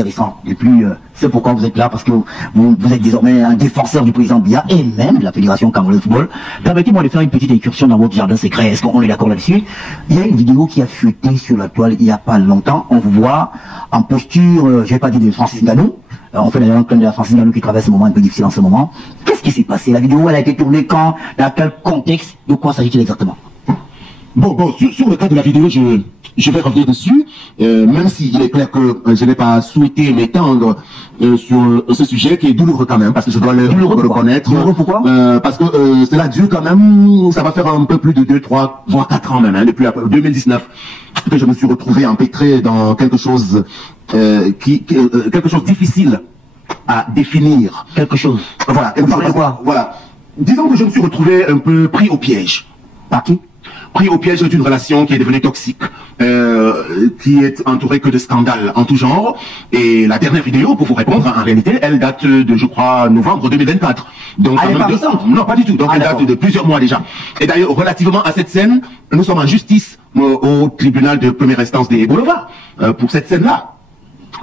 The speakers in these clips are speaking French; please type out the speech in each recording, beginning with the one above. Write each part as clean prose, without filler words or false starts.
intéressant. Et puis, c'est pourquoi vous êtes là, parce que vous êtes désormais un défenseur du président Biya et même de la Fédération Camerounaise de Football. Permettez-moi de faire une petite incursion dans votre jardin secret. Est-ce qu'on est d'accord là-dessus? Il y a une vidéo qui a fuité sur la toile il n'y a pas longtemps. On vous voit en posture, je vais pas dire de Francis Ngannou. On fait d'ailleurs un clin de la Francis Ngannou qui traverse un moment un peu difficile en ce moment. Qu'est-ce qui s'est passé? La vidéo, elle a été tournée quand? Dans quel contexte? De quoi s'agit-il exactement? Bon, sur le cas de la vidéo, je vais revenir dessus, même s'il est clair que je n'ai pas souhaité m'étendre sur ce sujet qui est douloureux quand même, parce que je dois le reconnaître. Douloureux pourquoi? Parce que cela dure quand même, ça va faire un peu plus de 2, 3, voire 4 ans même, hein, depuis 2019, que je me suis retrouvé empêtré dans quelque chose quelque chose difficile à définir. Quelque chose. Voilà. Vous parlez de quoi? Voilà. Disons que je me suis retrouvé un peu pris au piège. Par qui? Pris au piège d'une relation qui est devenue toxique, qui est entourée que de scandales en tout genre. Et la dernière vidéo, pour vous répondre, en réalité, elle date de, je crois, novembre 2024. Donc, elle est pas récente? Non, pas du tout. Donc, elle date de plusieurs mois déjà. Et d'ailleurs, relativement à cette scène, nous sommes en justice au tribunal de première instance des Bolova pour cette scène-là.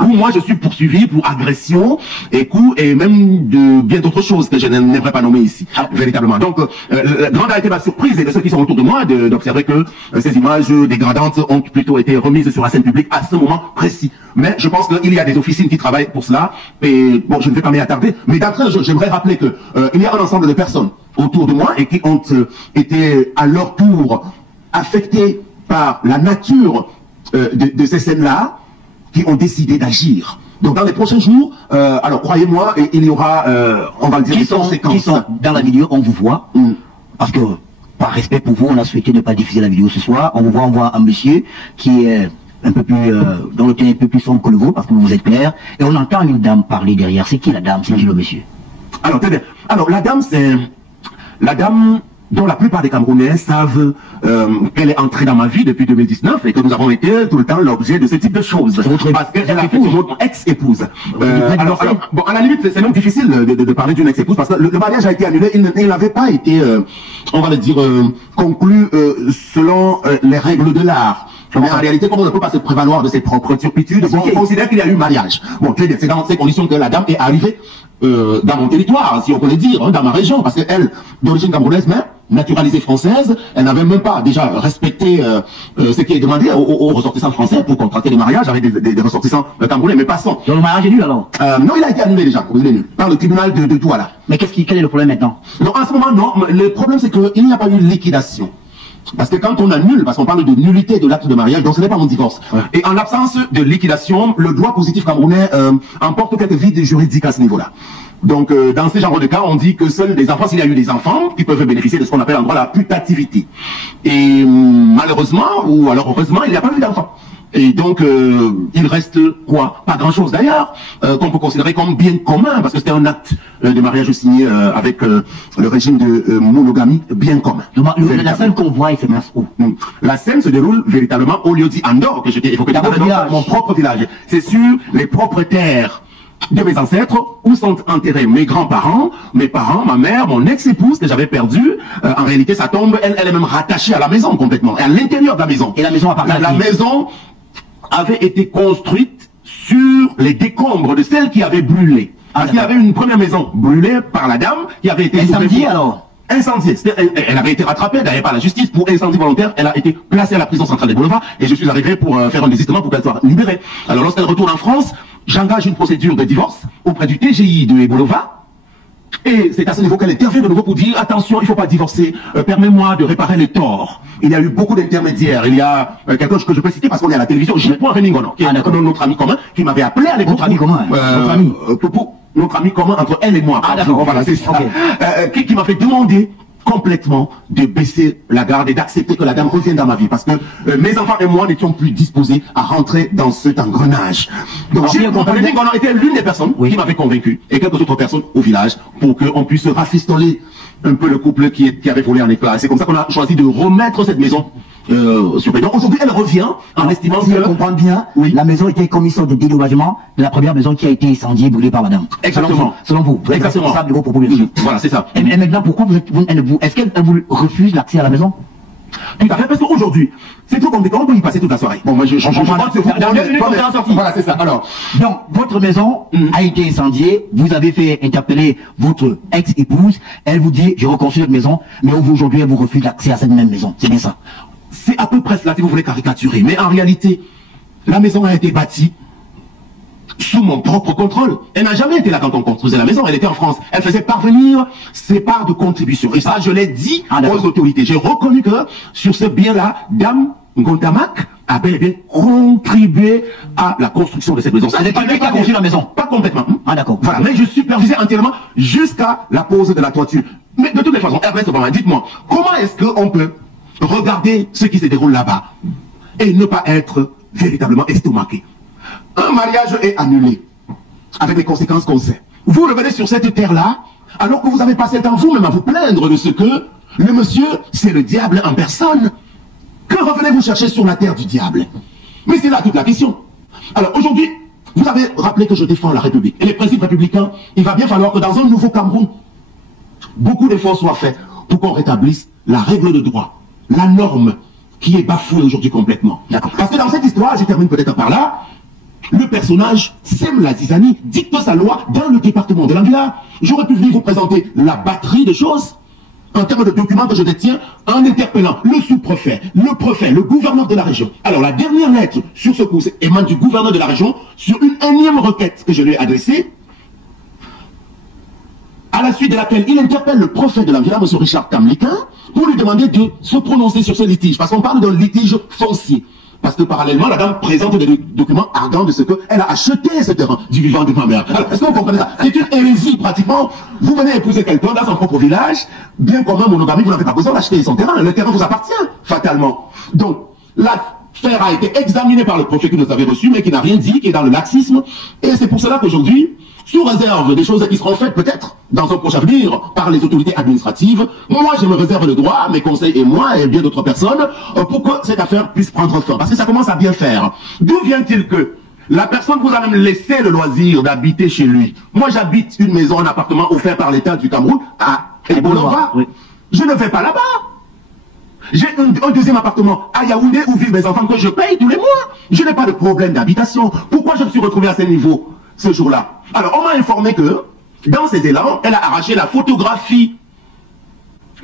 Où moi je suis poursuivi pour agression et même de bien d'autres choses que je n'aimerais pas nommer ici, véritablement. Donc, grande a été ma surprise et de ceux qui sont autour de moi d'observer que ces images dégradantes ont plutôt été remises sur la scène publique à ce moment précis. Mais je pense qu'il y a des officines qui travaillent pour cela et bon, je ne vais pas m'y attarder. Mais d'entrée, j'aimerais rappeler que il y a un ensemble de personnes autour de moi et qui ont été à leur tour affectées par la nature de ces scènes-là, qui ont décidé d'agir. Donc dans les prochains jours, alors croyez-moi, il y aura, on va le dire, des conséquences. Qui sont dans la vidéo, on vous voit, parce que par respect pour vous, on a souhaité ne pas diffuser la vidéo ce soir. On voit un monsieur qui est un peu plus, dont le teint est un peu plus sombre que le vôtre, parce que vous êtes clair, et on entend une dame parler derrière. C'est qui la dame? C'est qui le monsieur? Alors très bien. Alors la dame, c'est la dame dont la plupart des Camerounais savent qu'elle est entrée dans ma vie depuis 2019 et que nous avons été tout le temps l'objet de ce type de choses. Parce qu'elle a fait mon ex-épouse. Alors, bon, à la limite, c'est même difficile de parler d'une ex-épouse parce que le mariage a été annulé, il n'avait pas été, on va le dire, conclu selon les règles de l'art. Mais en réalité, comme on ne peut pas se prévaloir de ses propres turpitudes, on considère qu'il y a eu mariage. Bon, c'est dans ces conditions que la dame est arrivée dans mon territoire, si on peut le dire, hein, dans ma région, parce qu'elle, d'origine camerounaise, mais naturalisée française, elle n'avait même pas déjà respecté ce qui est demandé aux ressortissants français pour contracter des mariages avec des ressortissants camerounais, mais passons. Donc le mariage est nul alors? Non, il a été annulé déjà, il est nul, par le tribunal de Douala. Mais quel est le problème maintenant? Non, en ce moment, non, le problème c'est qu'il n'y a pas eu liquidation. Parce que quand on annule, parce qu'on parle de nullité de l'acte de mariage, donc ce n'est pas mon divorce. Ouais. Et en l'absence de liquidation, le droit positif camerounais emporte quelques vides juridiques à ce niveau-là. Donc dans ce genre de cas, on dit que seuls des enfants, s'il y a eu des enfants, qui peuvent bénéficier de ce qu'on appelle en droit la putativité. Et malheureusement, ou alors heureusement, il n'y a pas eu d'enfants. Et donc, il reste quoi? Pas grand-chose d'ailleurs, qu'on peut considérer comme bien commun, parce que c'était un acte de mariage signé avec le régime de monogamie bien commun. La scène qu'on voit, il se passe où? La scène se déroule véritablement au lieu dit Andorre, que je t'ai évoqué dans mon propre village. C'est sur les propres terres de mes ancêtres, où sont enterrés mes grands-parents, mes parents, ma mère, mon ex-épouse que j'avais perdue. En réalité, sa tombe, elle est même rattachée à la maison complètement, et à l'intérieur de la maison. Et la maison appartient à qui? La maison avait été construite sur les décombres de celle qui avait brûlé. Parce qu'il y avait une première maison brûlée par la dame qui avait été incendiée alors? Incendiée. Elle avait été rattrapée d'ailleurs par la justice pour incendie volontaire. Elle a été placée à la prison centrale des Bolova et je suis arrivé pour faire un désistement pour qu'elle soit libérée. Alors lorsqu'elle retourne en France, j'engage une procédure de divorce auprès du TGI de Bolova. Et c'est à ce niveau qu'elle intervient de nouveau pour dire attention, il ne faut pas divorcer, permets-moi de réparer les torts. Il y a eu beaucoup d'intermédiaires. Il y a quelqu'un que je peux citer parce qu'on est à la télévision, J.Reningono, qui est notre ami commun, qui m'avait appelé à l'époque. Notre ami commun, notre ami commun entre elle et moi. Ah d'accord, voilà, c'est ça. Okay. Qui m'avait demandé complètement de baisser la garde et d'accepter que la dame revienne dans ma vie parce que mes enfants et moi n'étions plus disposés à rentrer dans cet engrenage. Donc J.Reningono était l'une des personnes qui m'avait convaincu et quelques autres personnes au village pour qu'on puisse rafistoler un peu le couple qui avait volé en éclats. C'est comme ça qu'on a choisi de remettre cette maison sur pied. Donc aujourd'hui elle revient en estimant que... Si je comprends bien, la maison était commission de dédommagement de la première maison qui a été incendiée, brûlée par madame. Exactement. Selon vous êtes responsable de vos propos. Voilà, c'est ça. Et maintenant, pourquoi est-ce qu'elle vous refuse l'accès à la maison? Tout à fait, parce qu'aujourd'hui, C'est trop compliqué, on peut y passer toute la soirée. Bon, moi je pense que vous... Voilà, c'est ça. Alors, donc, votre maison a été incendiée, vous avez fait interpeller votre ex-épouse, elle vous dit, je reconstruis votre maison, mais aujourd'hui, elle vous refuse l'accès à cette même maison. C'est bien ça? C'est à peu près cela, si vous voulez caricaturer. Mais en réalité, la maison a été bâtie sous mon propre contrôle. Elle n'a jamais été là quand on construisait la maison, elle était en France. Elle faisait parvenir ses parts de contribution. Et ça, je l'ai dit aux autorités. J'ai reconnu que sur ce bien-là, Dame Ngontamak a bel et bien contribué à la construction de cette maison. Ça n'est pas lui qui a construit la maison. Pas complètement. Ah d'accord. Voilà, mais je supervisais entièrement jusqu'à la pose de la toiture. Mais de toutes les façons, Ernest Obama, dites-moi, comment est-ce qu'on peut regarder ce qui se déroule là-bas et ne pas être véritablement estomaqué? Un mariage est annulé, avec les conséquences qu'on sait. Vous revenez sur cette terre-là, alors que vous avez passé le temps vous-même à vous plaindre de ce que le monsieur, c'est le diable en personne. Que revenez-vous chercher sur la terre du diable? Mais c'est là toute la question. Alors aujourd'hui, vous avez rappelé que je défends la République. Et les principes républicains, il va bien falloir que dans un nouveau Cameroun, beaucoup d'efforts soient faits pour qu'on rétablisse la règle de droit, la norme qui est bafouée aujourd'hui complètement. Parce que dans cette histoire, je termine peut-être par là, le personnage sème la zizanie, dicte sa loi dans le département de l'Anguilla. J'aurais pu venir vous présenter la batterie de choses en termes de documents que je détiens en interpellant le sous-préfet, le préfet, le gouverneur de la région. Alors la dernière lettre sur ce coup émane du gouverneur de la région sur une énième requête que je lui ai adressée, à la suite de laquelle il interpelle le préfet de l'Anguilla, M. Richard Kamlikin, pour lui demander de se prononcer sur ce litige, parce qu'on parle d'un litige foncier. Parce que parallèlement, la dame présente des documents ardents de ce qu'elle a acheté ce terrain du vivant de ma mère. Alors, est-ce que vous comprenez ça? C'est une hérésie, pratiquement. Vous venez épouser quelqu'un dans son propre village, bien comme un monogamie, vous n'avez pas besoin d'acheter son terrain. Le terrain vous appartient, fatalement. Donc, l'affaire a été examinée par le préfet que nous avez reçu, mais qui n'a rien dit, qui est dans le laxisme. Et c'est pour cela qu'aujourd'hui, sous réserve des choses qui seront faites peut-être dans un prochain avenir par les autorités administratives, moi je me réserve le droit, mes conseils et moi et bien d'autres personnes, pour que cette affaire puisse prendre fin. Parce que ça commence à bien faire. D'où vient-il que la personne vous a même laissé le loisir d'habiter chez lui? Moi j'habite une maison, un appartement offert par l'État du Cameroun à Ebolova. Oui. Je ne vais pas là-bas. J'ai un deuxième appartement à Yaoundé où vivent mes enfants que je paye tous les mois. Je n'ai pas de problème d'habitation. Pourquoi je me suis retrouvé à ce niveau ce jour-là? Alors, on m'a informé que, dans ses élans, elle a arraché la photographie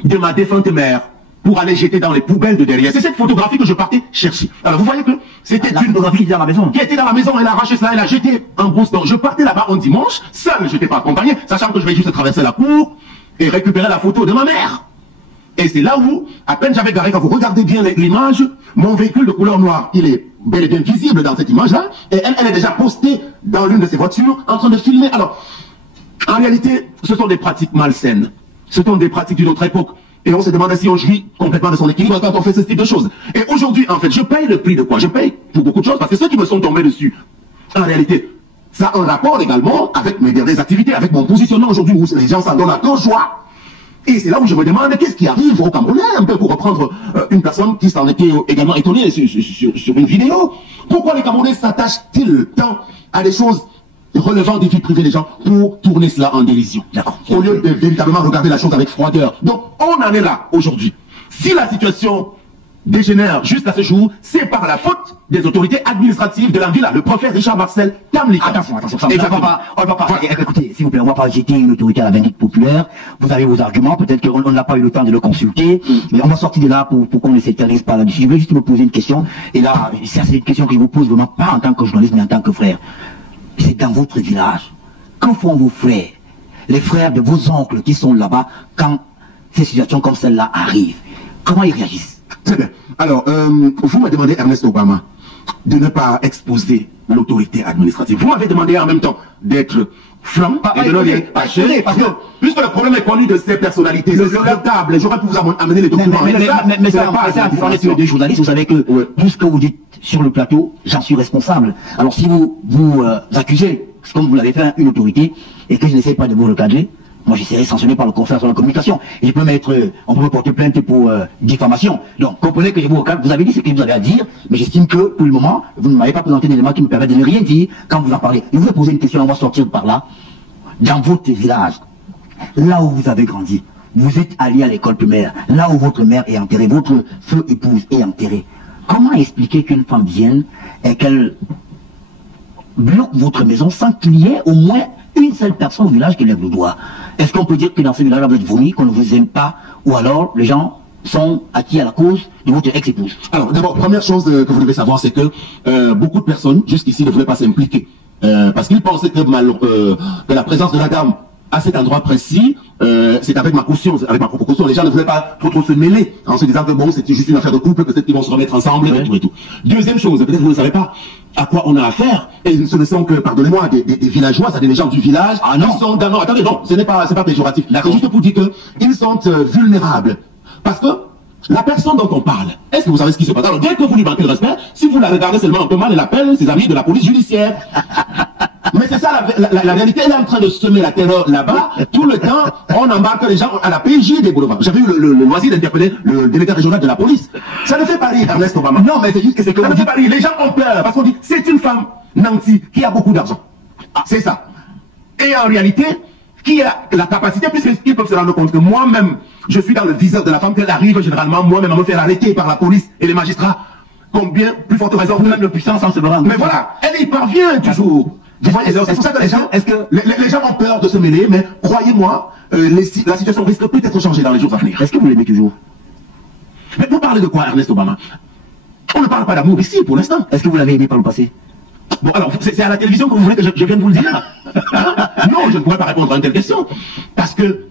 de ma défunte mère pour aller jeter dans les poubelles de derrière. C'est cette photographie que je partais chercher. Alors, vous voyez que c'était une photographie qui était dans la maison. Qui était dans la maison, elle a arraché cela, elle a jeté en brousse. Donc, je partais là-bas un dimanche, seul, je n'étais pas accompagné, sachant que je vais juste traverser la cour et récupérer la photo de ma mère. Et c'est là où, à peine j'avais garé, quand vous regardez bien l'image, mon véhicule de couleur noire, il est bel et bien visible dans cette image-là, et elle est déjà postée dans l'une de ses voitures, en train de filmer. Alors, en réalité, ce sont des pratiques malsaines. Ce sont des pratiques d'une autre époque. Et on se demande si on jouit complètement de son équilibre quand on fait ce type de choses. Et aujourd'hui, en fait, je paye le prix de quoi? Je paye pour beaucoup de choses, parce que ceux qui me sont tombés dessus, en réalité, ça a un rapport également avec mes dernières activités, avec mon positionnement aujourd'hui, où les gens s'en donnent à cœur joie. Et c'est là où je me demande qu'est-ce qui arrive aux Camerounais, un peu pour reprendre une personne qui s'en était également étonnée sur une vidéo. Pourquoi les Camerounais s'attachent-ils tant à des choses relevant des vies privées des gens pour tourner cela en dérision, au lieu de véritablement regarder la chose avec froideur? Donc on en est là aujourd'hui. Si la situation dégénère jusqu'à ce jour, c'est par la faute des autorités administratives de l'Anguilla, le préfet Richard Marcel Kamlikin. Attention, on ne va pas, écoutez, s'il vous plaît, on ne va pas jeter une autorité à la vindicte populaire. Vous avez vos arguments, peut-être qu'on n'a pas eu le temps de le consulter, mais on va sortir de là pour qu'on ne s'éternise pas là-dessus. Je vais juste me poser une question, et là, c'est une question que je vous pose vraiment pas en tant que journaliste, mais en tant que frère. C'est dans votre village. Qu'en font vos frères, les frères de vos oncles qui sont là-bas, quand ces situations comme celle-là arrivent? Comment ils réagissent? Très bien. Alors, vous me demandez, Ernest Obama, de ne pas exposer l'autorité administrative. Vous m'avez demandé en même temps d'être franc et de ne rien cacher, parce que, puisque le problème est connu de ces personnalités, c'est notable, j'aurais pu vous amener les documents. Mais ça, vous parlez sur des journalistes, vous savez que tout ce que vous dites sur le plateau, j'en suis responsable. Alors si vous accusez, comme vous l'avez fait, une autorité, et que je n'essaie pas de vous recadrer, moi, je serai sanctionné par le conseil sur la communication. Et je peux on peut me porter plainte pour diffamation. Donc, comprenez que je vous recadre. Vous avez dit ce que vous avez à dire, mais j'estime que, pour le moment, vous ne m'avez pas présenté d'éléments qui me permettent de ne rien dire quand vous en parlez. Je vous ai posé une question, on va sortir par là. Dans votre village, là où vous avez grandi, vous êtes allé à l'école primaire, là où votre mère est enterrée, votre feu épouse est enterrée. comment expliquer qu'une femme vienne et qu'elle bloque votre maison sans qu'il y ait au moins une seule personne au village qui lève le doigt? Est-ce qu'on peut dire que dans ce village-là, vous êtes vomi, qu'on ne vous aime pas, ou alors les gens sont acquis à la cause de votre ex-épouse? Alors, d'abord, première chose que vous devez savoir, c'est que beaucoup de personnes, jusqu'ici, ne voulaient pas s'impliquer. Parce qu'ils pensaient que la présence de la dame à cet endroit précis, c'est avec ma caution, avec ma propre caution. Les gens ne voulaient pas trop se mêler en se disant que bon, c'était juste une affaire de couple, peut-être qu'ils vont se remettre ensemble, et tout et tout. Deuxième chose, peut-être que vous ne savez pas à quoi on a affaire, et ce ne sont que, pardonnez-moi, des villageois, c'est des gens du village, qui sont dans... Non, attendez, non, c'est pas péjoratif. C'est juste pour dire qu'ils sont vulnérables. Parce que la personne dont on parle, est-ce que vous savez ce qui se passe? Alors, dès que vous lui manquez de respect, si vous la regardez seulement un peu mal, elle appelle ses amis de la police judiciaire. Mais c'est ça la réalité, elle est en train de semer la terreur là-bas. Tout le temps, on embarque les gens à la PJ des boulevards. J'avais eu le loisir d'interpeller le délégué régional de la police. Ça ne fait pas rire, Ernest Obama. Non, mais c'est juste que c'est que ça ne fait pas rire. Les gens ont peur parce qu'on dit c'est une femme nantie qui a beaucoup d'argent. C'est ça. Et en réalité, qui a la capacité, puisqu'ils peuvent se rendre compte que moi-même, je suis dans le viseur de la femme, qu'elle arrive généralement moi-même à me faire arrêter par la police et les magistrats. Combien plus forte raison vous-même de puissance en se barrant. Mais voilà, elle y parvient toujours. C'est pour ça que les gens ont peur de se mêler, mais croyez-moi, la situation risque peut-être de changer dans les jours à venir. Est-ce que vous l'aimez toujours? Mais vous parlez de quoi, Ernest Obama? On ne parle pas d'amour ici pour l'instant. Est-ce que vous l'avez aimé par le passé? Bon, alors, c'est à la télévision que vous voulez que je vienne vous le dire? Hein? Non, je ne pourrais pas répondre à une telle question. Parce que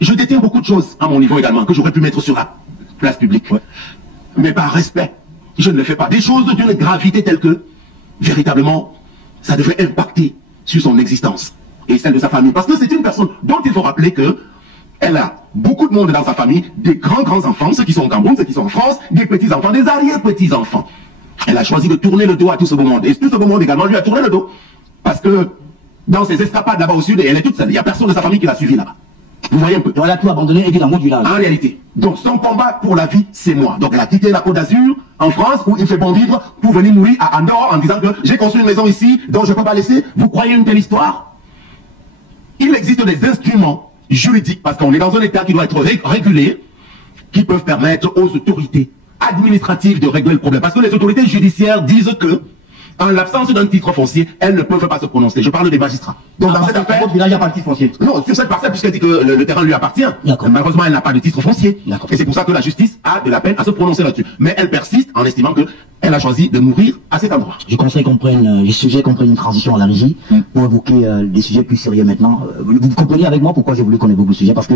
je détiens beaucoup de choses à mon niveau également, que j'aurais pu mettre sur la place publique. Ouais. Mais par respect, je ne le fais pas. Des choses d'une gravité telle que, véritablement, ça devrait impacter sur son existence et celle de sa famille. Parce que c'est une personne dont il faut rappeler que elle a beaucoup de monde dans sa famille, des grands enfants, ceux qui sont au Cameroun, ceux qui sont en France, des petits-enfants, des arrière-petits-enfants. Elle a choisi de tourner le dos à tout ce beau monde. Et tout ce beau monde également lui a tourné le dos. Parce que dans ses escapades là-bas au sud, elle est toute seule. Il n'y a personne de sa famille qui l'a suivi là-bas. Vous voyez un peu. Et elle a tout abandonné et dit l'amour du village. En réalité. Donc son combat pour la vie, c'est moi. Donc elle a quitté la Côte d'Azur en France où il fait bon vivre pour venir mourir à Andorre en disant que j'ai construit une maison ici dont je ne peux pas laisser. Vous croyez une telle histoire? Il existe des instruments juridiques parce qu'on est dans un état qui doit être régulé qui peuvent permettre aux autorités administratives de régler le problème. Parce que les autorités judiciaires disent que en l'absence d'un titre foncier, elles ne peuvent pas se prononcer. Je parle des magistrats. Donc dans cette affaire, votre village n'a pas de titre foncier. Non, sur cette parcelle, puisqu'elle dit que le terrain lui appartient. Malheureusement, elle n'a pas de titre foncier. Et c'est pour ça que la justice a de la peine à se prononcer là-dessus. Mais elle persiste en estimant que elle a choisi de mourir à cet endroit. Je conseille qu'on prenne les sujets, qu'on prenne une transition à la régie pour évoquer des sujets plus sérieux maintenant. Vous comprenez avec moi pourquoi j'ai voulu qu'on évoque le sujet? Parce que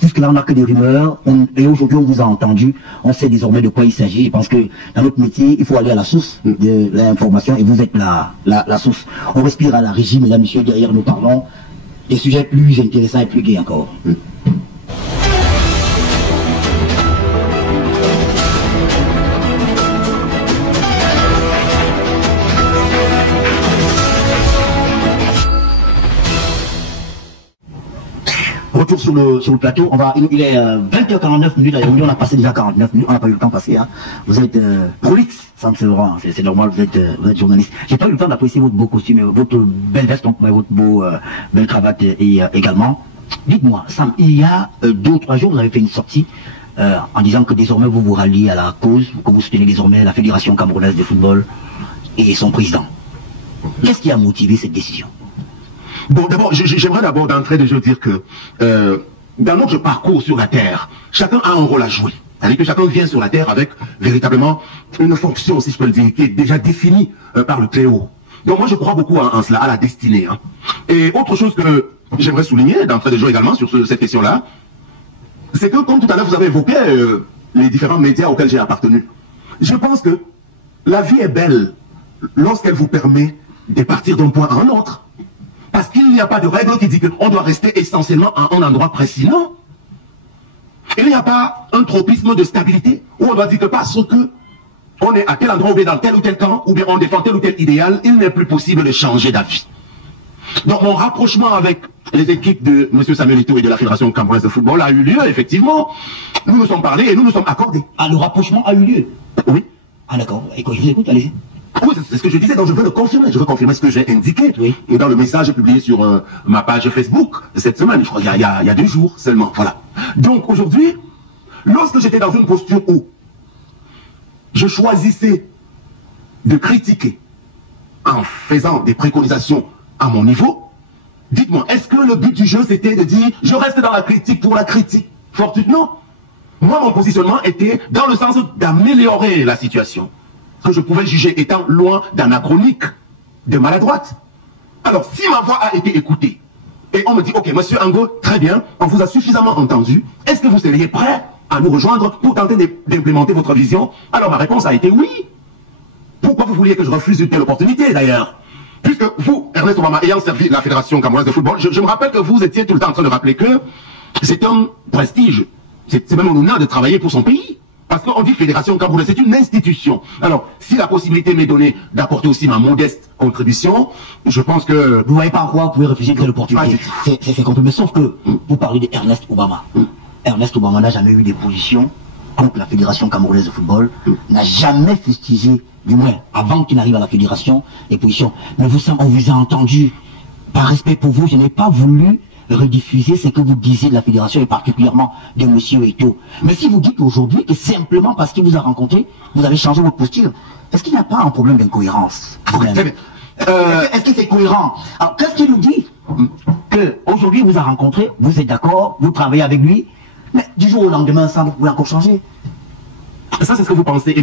jusque-là, on n'a que des rumeurs. Et aujourd'hui, on vous a entendu. On sait désormais de quoi il s'agit. Je pense que dans notre métier, il faut aller à la source de l'information et vous êtes la source. On respire à la régie, mesdames, messieurs, derrière nous parlons des sujets plus intéressants et plus gais encore. Retour sur le plateau, il est 20h49 minutes, on a passé déjà 49 minutes, on n'a pas eu le temps de passer. Hein. Vous êtes prolixe, Sam Sevran, c'est normal, vous êtes journaliste. J'ai pas eu le temps d'apprécier votre beau costume, votre belle veste, donc, votre belle cravate également. Dites-moi, Sam, il y a 2 ou 3 jours, vous avez fait une sortie en disant que désormais vous vous ralliez à la cause, que vous soutenez désormais la Fédération camerounaise de football et son président. Qu'est-ce qui a motivé cette décision? Bon, d'abord, j'aimerais d'abord d'entrée de jeu dire que dans notre parcours sur la Terre, chacun a un rôle à jouer. C'est-à-dire que chacun vient sur la Terre avec véritablement une fonction, si je peux le dire, qui est déjà définie par le Très-Haut. Donc moi, je crois beaucoup en cela, à la destinée. Hein. Et autre chose que j'aimerais souligner d'entrée de jeu également sur cette question-là, c'est que, comme tout à l'heure, vous avez évoqué les différents médias auxquels j'ai appartenu. Je pense que la vie est belle lorsqu'elle vous permet de partir d'un point à un autre. Parce qu'il n'y a pas de règle qui dit qu'on doit rester essentiellement à un endroit précis. Non. Il n'y a pas un tropisme de stabilité où on doit dire que parce que on est à tel endroit ou bien dans tel ou tel camp, ou bien on défend tel ou tel idéal, il n'est plus possible de changer d'avis. Donc mon rapprochement avec les équipes de M. Samuel Eto'o et de la Fédération camerounaise de football a eu lieu, effectivement. Nous nous sommes parlé et nous nous sommes accordés. Ah, le rapprochement a eu lieu? Oui. Ah d'accord. Et quoi, je vous écoute, allez-y. Oui, c'est ce que je disais, donc je veux le confirmer. Je veux confirmer ce que j'ai indiqué. Oui. Et dans le message publié sur ma page Facebook cette semaine, je crois, il y a 2 jours seulement. Voilà. Donc aujourd'hui, lorsque j'étais dans une posture où je choisissais de critiquer en faisant des préconisations à mon niveau, dites-moi, est-ce que le but du jeu c'était de dire je reste dans la critique pour la critique? Fortuitement, moi mon positionnement était dans le sens d'améliorer la situation, que je pouvais juger étant loin d'anachronique, de maladroite. Alors si ma voix a été écoutée, et on me dit, ok, monsieur Ango, très bien, on vous a suffisamment entendu, est-ce que vous seriez prêt à nous rejoindre pour tenter d'implémenter votre vision? Alors ma réponse a été oui. Pourquoi vous vouliez que je refuse une telle opportunité d'ailleurs? Puisque vous, Ernest Obama, ayant servi la Fédération camerounaise de football, je me rappelle que vous étiez tout le temps en train de rappeler que c'est un prestige, c'est même un honneur de travailler pour son pays. Parce qu'on dit Fédération camerounaise, c'est une institution. Alors, si la possibilité m'est donnée d'apporter aussi ma modeste contribution, je pense que... Vous voyez pas en quoi vous pouvez refuser telle opportunité. C'est compris, mais sauf que vous parlez d'Ernest Obama. Ernest Obama n'a jamais eu des positions contre la Fédération camerounaise de football, n'a jamais fustigé, du moins avant qu'il n'arrive à la Fédération, les positions. Mais on vous a entendu. Par respect pour vous, je n'ai pas voulu rediffuser ce que vous disiez de la Fédération et particulièrement de M. Eto'o. Mais si vous dites aujourd'hui que simplement parce qu'il vous a rencontré, vous avez changé votre posture, est-ce qu'il n'y a pas un problème d'incohérence? Est-ce que c'est cohérent? Alors, qu'est-ce qu'il nous dit? Qu'aujourd'hui, il vous a rencontré, vous êtes d'accord, vous travaillez avec lui, mais du jour au lendemain, ça, vous pouvez encore changer. Ça, c'est ce que vous pensez. Et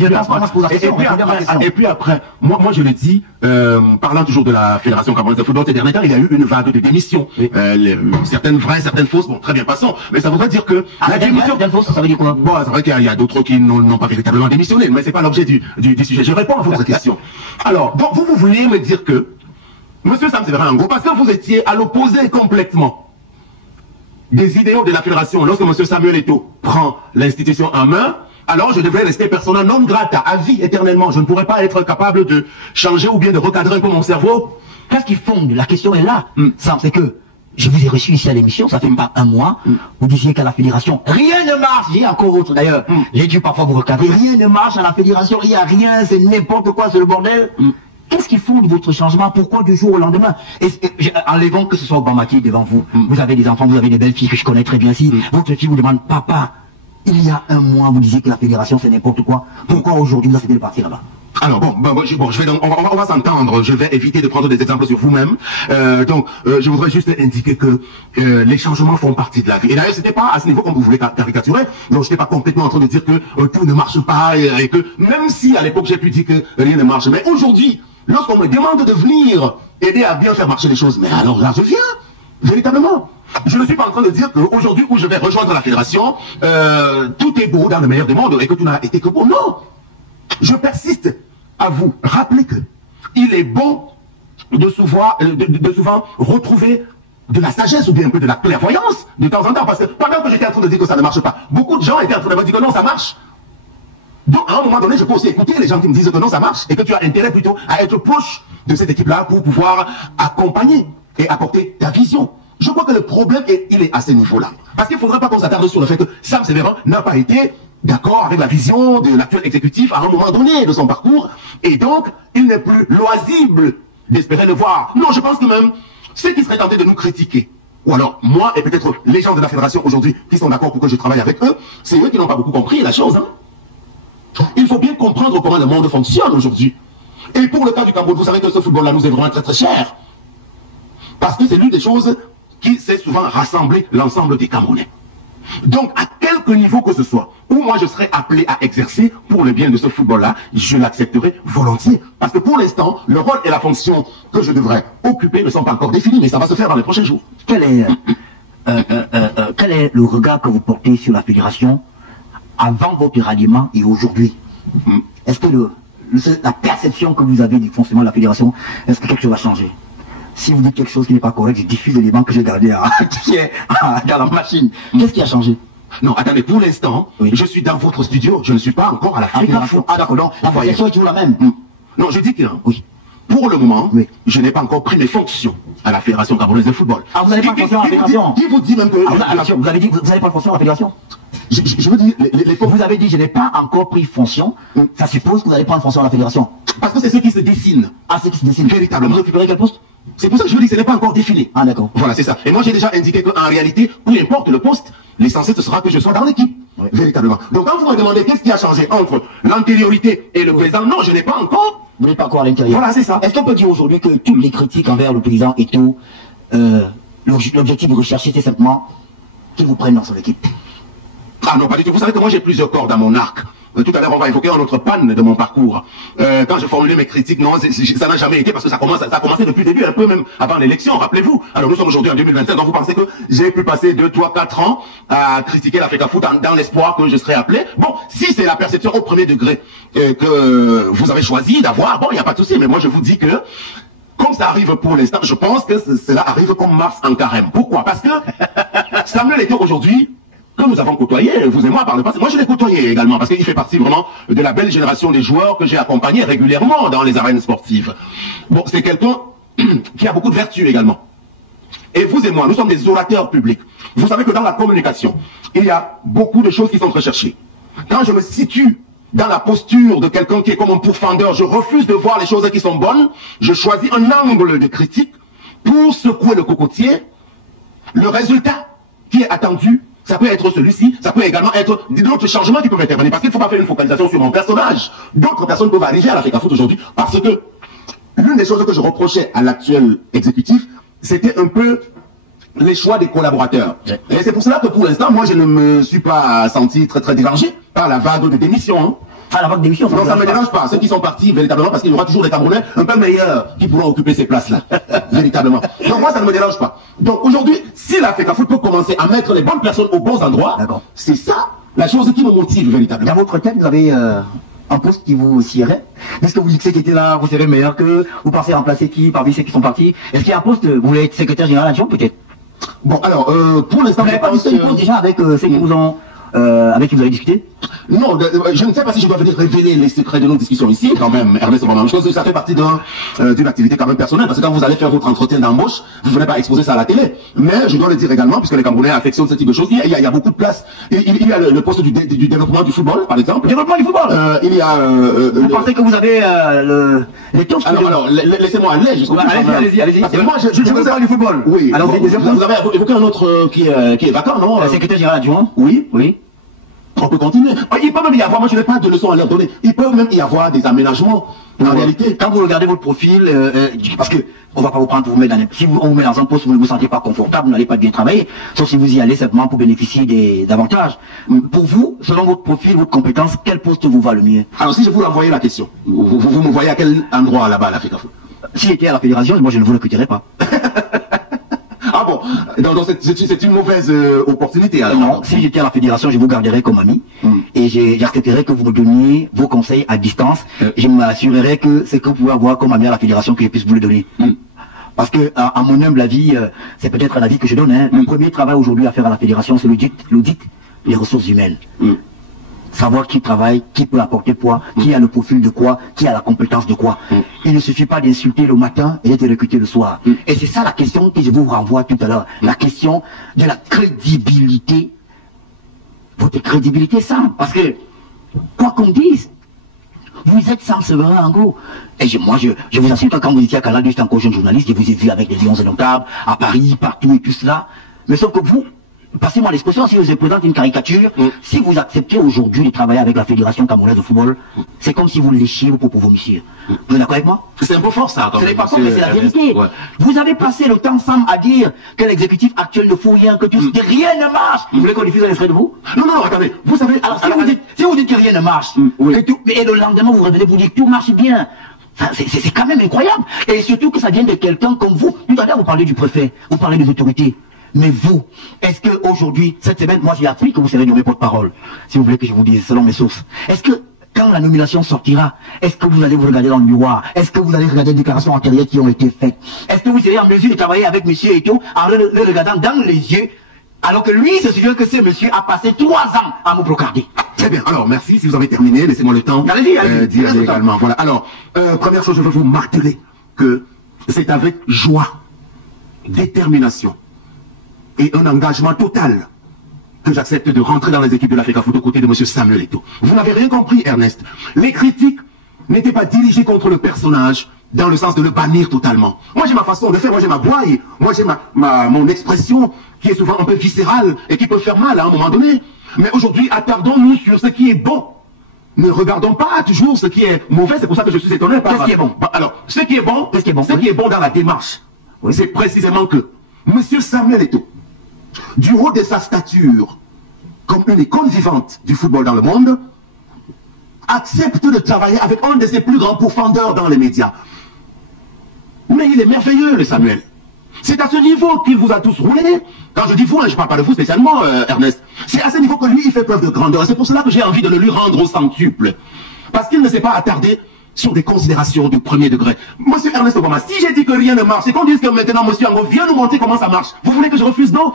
puis après, moi je le dis, parlant toujours de la Fédération camerounaise de football, ces derniers temps, il y a eu une vague de démissions. Oui. Certaines vraies, certaines fausses. Bon, très bien, passons. Mais ça voudrait dire que la démission, certaines fausses, ça veut dire quoi? Bon, c'est vrai qu'il y a d'autres qui n'ont pas véritablement démissionné, mais c'est pas l'objet du sujet. Je réponds à votre question. Alors, donc vous voulez me dire que Monsieur Sam Séverin Ango, parce que vous étiez à l'opposé complètement des idéaux de la Fédération, lorsque M. Samuel Eto'o prend l'institution en main, alors je devrais rester persona non grata, à vie éternellement. Je ne pourrais pas être capable de changer ou bien de recadrer un peu mon cerveau. Qu'est-ce qui fonde? La question est là. Ça, c'est que je vous ai reçu ici à l'émission, ça fait pas un mois. Vous disiez qu'à la Fédération, rien ne marche. Il y a encore autre d'ailleurs. J'ai dû parfois vous recadrer. Rien ne marche à la Fédération, il n'y a rien, c'est n'importe quoi, c'est le bordel. Qu'est-ce qui fonde votre changement? Pourquoi du jour au lendemain? Enlevons que ce soit Obama qui est devant vous. Vous avez des enfants, vous avez des belles filles que je connais très bien. Si votre fille vous demande, papa, il y a un mois, vous disiez que la Fédération c'est n'importe quoi. Pourquoi aujourd'hui vous acceptez de partir là-bas? Alors on va s'entendre. Je vais éviter de prendre des exemples sur vous-même. Je voudrais juste indiquer que les changements font partie de la vie. Et d'ailleurs, c'était pas à ce niveau comme vous voulez caricaturer. Donc, je n'étais pas complètement en train de dire que tout ne marche pas et que même si à l'époque j'ai pu dire que rien ne marche, mais aujourd'hui, lorsqu'on me demande de venir aider à bien faire marcher les choses, mais alors là, je viens véritablement. Je ne suis pas en train de dire qu'aujourd'hui où je vais rejoindre la Fédération, tout est beau dans le meilleur des mondes et que tout n'a été que beau. Non, je persiste à vous rappeler que il est bon de souvent retrouver de la sagesse ou bien un peu de la clairvoyance de temps en temps, parce que pendant que j'étais en train de dire que ça ne marche pas, beaucoup de gens étaient en train de me dire que non, ça marche. Donc à un moment donné, je peux aussi écouter les gens qui me disent que non, ça marche et que tu as intérêt plutôt à être proche de cette équipe-là pour pouvoir accompagner et apporter ta vision. Je crois que le problème, il est à ce niveau-là. Parce qu'il ne faudrait pas qu'on s'attarde sur le fait que Sam Séverin n'a pas été d'accord avec la vision de l'actuel exécutif à un moment donné de son parcours, et donc il n'est plus loisible d'espérer le voir. Non, je pense que même ceux qui seraient tentés de nous critiquer, ou alors moi et peut-être les gens de la Fédération aujourd'hui qui sont d'accord pour que je travaille avec eux, c'est eux qui n'ont pas beaucoup compris la chose. Il faut bien comprendre comment le monde fonctionne aujourd'hui. Et pour le cas du Cameroun, vous savez que ce football-là nous est vraiment très très cher. Parce que c'est l'une des choses qui sait souvent rassembler l'ensemble des Camerounais. Donc, à quelque niveau que ce soit, où moi je serais appelé à exercer pour le bien de ce football-là, je l'accepterai volontiers. Parce que pour l'instant, le rôle et la fonction que je devrais occuper ne sont pas encore définis, mais ça va se faire dans les prochains jours. Quel est le regard que vous portez sur la Fédération avant votre ralliement et aujourd'hui? Est-ce que la perception que vous avez du fonctionnement de la Fédération, est-ce que quelque chose va changer? Si vous dites quelque chose qui n'est pas correct, je diffuse l'élément que j'ai gardé dans la machine. Qu'est-ce qui a changé? Non, attendez, pour l'instant, je suis dans votre studio, je ne suis pas encore à la Fédération. Ah d'accord, donc la perception est toujours la même. Non, je dis que pour le moment, je n'ai pas encore pris mes fonctions à la Fédération camerounaise de football. Ah, vous n'avez pas de fonction à la Fédération? Qui vous dit même que... Vous avez dit que vous n'avez pas de fonction à la Fédération? Je veux dire, vous avez dit je n'ai pas encore pris fonction, ça suppose que vous allez prendre fonction à la Fédération. Parce que c'est ce qui se dessine. Ah, c'est ce qui se dessine. Véritablement. Vous récupérez quel poste? C'est pour ça que je vous dis que ce n'est pas encore défini. Ah d'accord. Voilà, c'est ça. Et moi j'ai déjà indiqué qu'en réalité, peu importe le poste, L'essentiel, ce sera que je sois dans l'équipe. Oui. Véritablement. Donc quand vous me demandez qu'est-ce qui a changé entre l'antériorité et le présent, non, je n'ai pas encore. Vous n'êtes pas encore à l'intérieur. Voilà, c'est ça. Est-ce qu'on peut dire aujourd'hui que toutes les critiques envers le président et tout, l'objectif recherché, c'est simplement qu'il vous prenne dans son équipe? Ah non, pas du tout. Vous savez que moi j'ai plusieurs cordes à mon arc. Tout à l'heure, on va évoquer un autre panne de mon parcours. Quand je formulais mes critiques, non, ça n'a jamais été parce que ça a commencé depuis le début, un peu même avant l'élection, rappelez-vous. Alors nous sommes aujourd'hui en 2025, donc vous pensez que j'ai pu passer 2, 3, 4 ans à critiquer l'Africa-Foot dans l'espoir que je serais appelé. Bon, si c'est la perception au premier degré que vous avez choisi d'avoir, bon, il n'y a pas de souci, mais moi je vous dis que comme ça arrive pour l'instant, je pense que cela arrive comme Mars en carême. Pourquoi? Parce que Samuel Eto'o aujourd'hui, que nous avons côtoyé, vous et moi, par le passé. Moi, je l'ai côtoyé également, parce qu'il fait partie vraiment de la belle génération des joueurs que j'ai accompagnés régulièrement dans les arènes sportives. Bon, c'est quelqu'un qui a beaucoup de vertus également. Et vous et moi, nous sommes des orateurs publics. Vous savez que dans la communication, il y a beaucoup de choses qui sont recherchées. Quand je me situe dans la posture de quelqu'un qui est comme un pourfendeur, je refuse de voir les choses qui sont bonnes, je choisis un angle de critique pour secouer le cocotier. Le résultat qui est attendu, ça peut être celui-ci, ça peut également être d'autres changements qui peuvent intervenir. Parce qu'il ne faut pas faire une focalisation sur mon personnage. D'autres personnes peuvent arriver à l'Africa-Foot aujourd'hui. Parce que l'une des choses que je reprochais à l'actuel exécutif, c'était un peu les choix des collaborateurs. Et c'est pour cela que pour l'instant, moi, je ne me suis pas senti très dérangé par la vague de démission. Hein. Ah, la vague d'émission, non, ça ne me dérange pas. Ceux qui sont partis, véritablement, parce qu'il y aura toujours des Camerounais un peu meilleurs qui pourront occuper ces places-là. Véritablement. Donc moi, ça ne me dérange pas. Donc aujourd'hui, si l'Africa-Foot peut commencer à mettre les bonnes personnes aux bons endroits, c'est ça la chose qui me motive véritablement. Dans votre tête, vous avez un poste qui vous siérait? Est-ce que vous dites que ceux qui étaient là, vous serez meilleur que vous pensez remplacer qui parmi ceux qui sont partis? Est-ce qu'il y a un poste, vous voulez être secrétaire général adjoint peut-être? Bon, alors, pour l'instant, vous n'avez pas discuté déjà avec ceux qui vous ont... avec qui vous avez discuté? Non, je ne sais pas si je dois venir révéler les secrets de nos discussions ici, quand même, Ernest. Je pense que ça fait partie d'une activité quand même personnelle, parce que quand vous allez faire votre entretien d'embauche, vous ne venez pas exposer ça à la télé. Mais je dois le dire également, puisque les Camerounais affectionnent ce type de choses, il y a beaucoup de place. Il y a le poste du développement du football, par exemple. Développement du football. Il y a... vous pensez que vous avez les taux? Alors, laissez-moi aller jusqu'au bout. Allez-y. Parce que moi, je vous parle du football. Oui. Alors, vous avez évoqué un autre qui est vacant, non? Le secrétaire général adjoint. Oui. On peut continuer. Il peut même y avoir, moi je n'ai pas de leçons à leur donner, il peut même y avoir des aménagements. En réalité, quand vous regardez votre profil, parce que on va pas vous prendre pour vous mettre si on vous met dans un poste où vous ne vous sentez pas confortable, vous n'allez pas bien travailler, sauf si vous y allez simplement pour bénéficier des avantages. Pour vous, selon votre profil, votre compétence, quel poste vous va le mieux? Alors si je vous renvoyais la question, vous me voyez à quel endroit là-bas à l'Africa-Foot? Si j'étais à la fédération, moi je ne vous recruterais pas. Ah bon, donc c'est une mauvaise opportunité alors. Non, si j'étais à la fédération, je vous garderais comme ami et j'accepterais que vous me donniez vos conseils à distance. Je m'assurerais que ce que vous pouvez avoir comme ami à la fédération, que je puisse vous le donner. Parce que, à mon humble avis, c'est peut-être un avis que je donne, hein, le premier travail aujourd'hui à faire à la fédération, c'est l'audit des ressources humaines. Savoir qui travaille, qui peut apporter quoi, qui a le profil de quoi, qui a la compétence de quoi. Il ne suffit pas d'insulter le matin et de recruter le soir. Et c'est ça la question que je vous renvoie tout à l'heure. La question de la crédibilité. Votre crédibilité, Sam. Parce que, quoi qu'on dise, vous êtes Sam Severin Ango. Et moi, je vous assure que quand vous étiez à Canal, j'étais encore jeune journaliste, je vous ai vu avec les Lions indomptables, à Paris, partout et tout cela. Mais sauf que vous, passez-moi l'expression, si je vous présente une caricature, si vous acceptez aujourd'hui de travailler avec la Fédération camerounaise de football, c'est comme si vous léchiez vos propres vomissures. Vous êtes d'accord avec moi? C'est un peu fort ça. Ce n'est pas fort, mais c'est la vérité. Vous avez passé le temps, Sam, à dire que l'exécutif actuel ne fout rien, que rien ne marche. Vous voulez qu'on diffuse un extrait de vous? Non, attendez. Vous savez, alors si vous dites que rien ne marche, et le lendemain vous revenez vous dire que tout marche bien, c'est quand même incroyable. Et surtout que ça vient de quelqu'un comme vous. Tout à l'heure, vous parlez du préfet, vous parlez des autorités. Mais vous, est-ce qu'aujourd'hui, cette semaine, moi j'ai appris que vous serez nommé porte-parole, si vous voulez que je vous dise, selon mes sources. Est-ce que, quand la nomination sortira, est-ce que vous allez vous regarder dans le miroir? Est-ce que vous allez regarder les déclarations antérieures qui ont été faites? Est-ce que vous serez en mesure de travailler avec monsieur Eto'o en le regardant dans les yeux, alors que lui se souvient que ce monsieur a passé 3 ans à me brocarder? Très bien, alors merci, si vous avez terminé, laissez-moi le temps d'y aller également. Voilà, alors, première chose, je veux vous marteler que c'est avec joie, détermination, et un engagement total que j'accepte de rentrer dans les équipes de l'Africa-Foot aux côtés de M. Samuel Eto'o. Vous n'avez rien compris, Ernest. Les critiques n'étaient pas dirigées contre le personnage, dans le sens de le bannir totalement. Moi j'ai ma façon de faire, moi j'ai ma voix, et moi j'ai mon expression qui est souvent un peu viscérale et qui peut faire mal à un moment donné. Mais aujourd'hui, attardons-nous sur ce qui est bon. Ne regardons pas toujours ce qui est mauvais, c'est pour ça que je suis étonné par... Qu'est-ce qui est bon? Alors, ce qui est bon, Qu'est-ce qui est bon? Ce qui est bon dans la démarche, c'est précisément que M. Samuel Eto'o, du haut de sa stature, comme une icône vivante du football dans le monde, accepte de travailler avec un de ses plus grands pourfendeurs dans les médias. Mais il est merveilleux, le Samuel. C'est à ce niveau qu'il vous a tous roulé. Quand je dis vous, je ne parle pas de vous spécialement, Ernest. C'est à ce niveau que lui, il fait preuve de grandeur. C'est pour cela que j'ai envie de le lui rendre au centuple. Parce qu'il ne s'est pas attardé sur des considérations du premier degré. Monsieur Ernest Obama, si j'ai dit que rien ne marche, c'est qu'on dise que maintenant, monsieur Ango vient nous montrer comment ça marche. Vous voulez que je refuse? Non.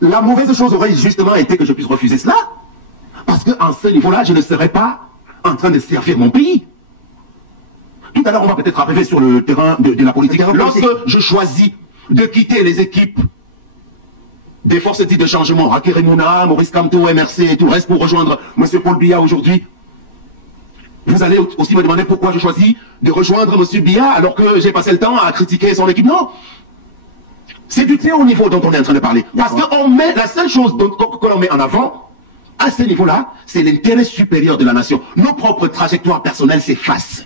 La mauvaise chose aurait justement été que je puisse refuser cela. Parce qu'en ce niveau-là, je ne serais pas en train de servir mon pays. Tout à l'heure, on va peut-être arriver sur le terrain de la politique. Lorsque je choisis de quitter les équipes des forces dites de changement, Rakere Mouna, Maurice Kamto, MRC et tout le reste pour rejoindre M. Paul Biya aujourd'hui, vous allez aussi me demander pourquoi je choisis de rejoindre M. Biya alors que j'ai passé le temps à critiquer son équipe. Non, c'est du très haut niveau dont on est en train de parler. Parce qu'on met la seule chose que l'on met en avant, à ce niveau-là, c'est l'intérêt supérieur de la nation. Nos propres trajectoires personnelles s'effacent.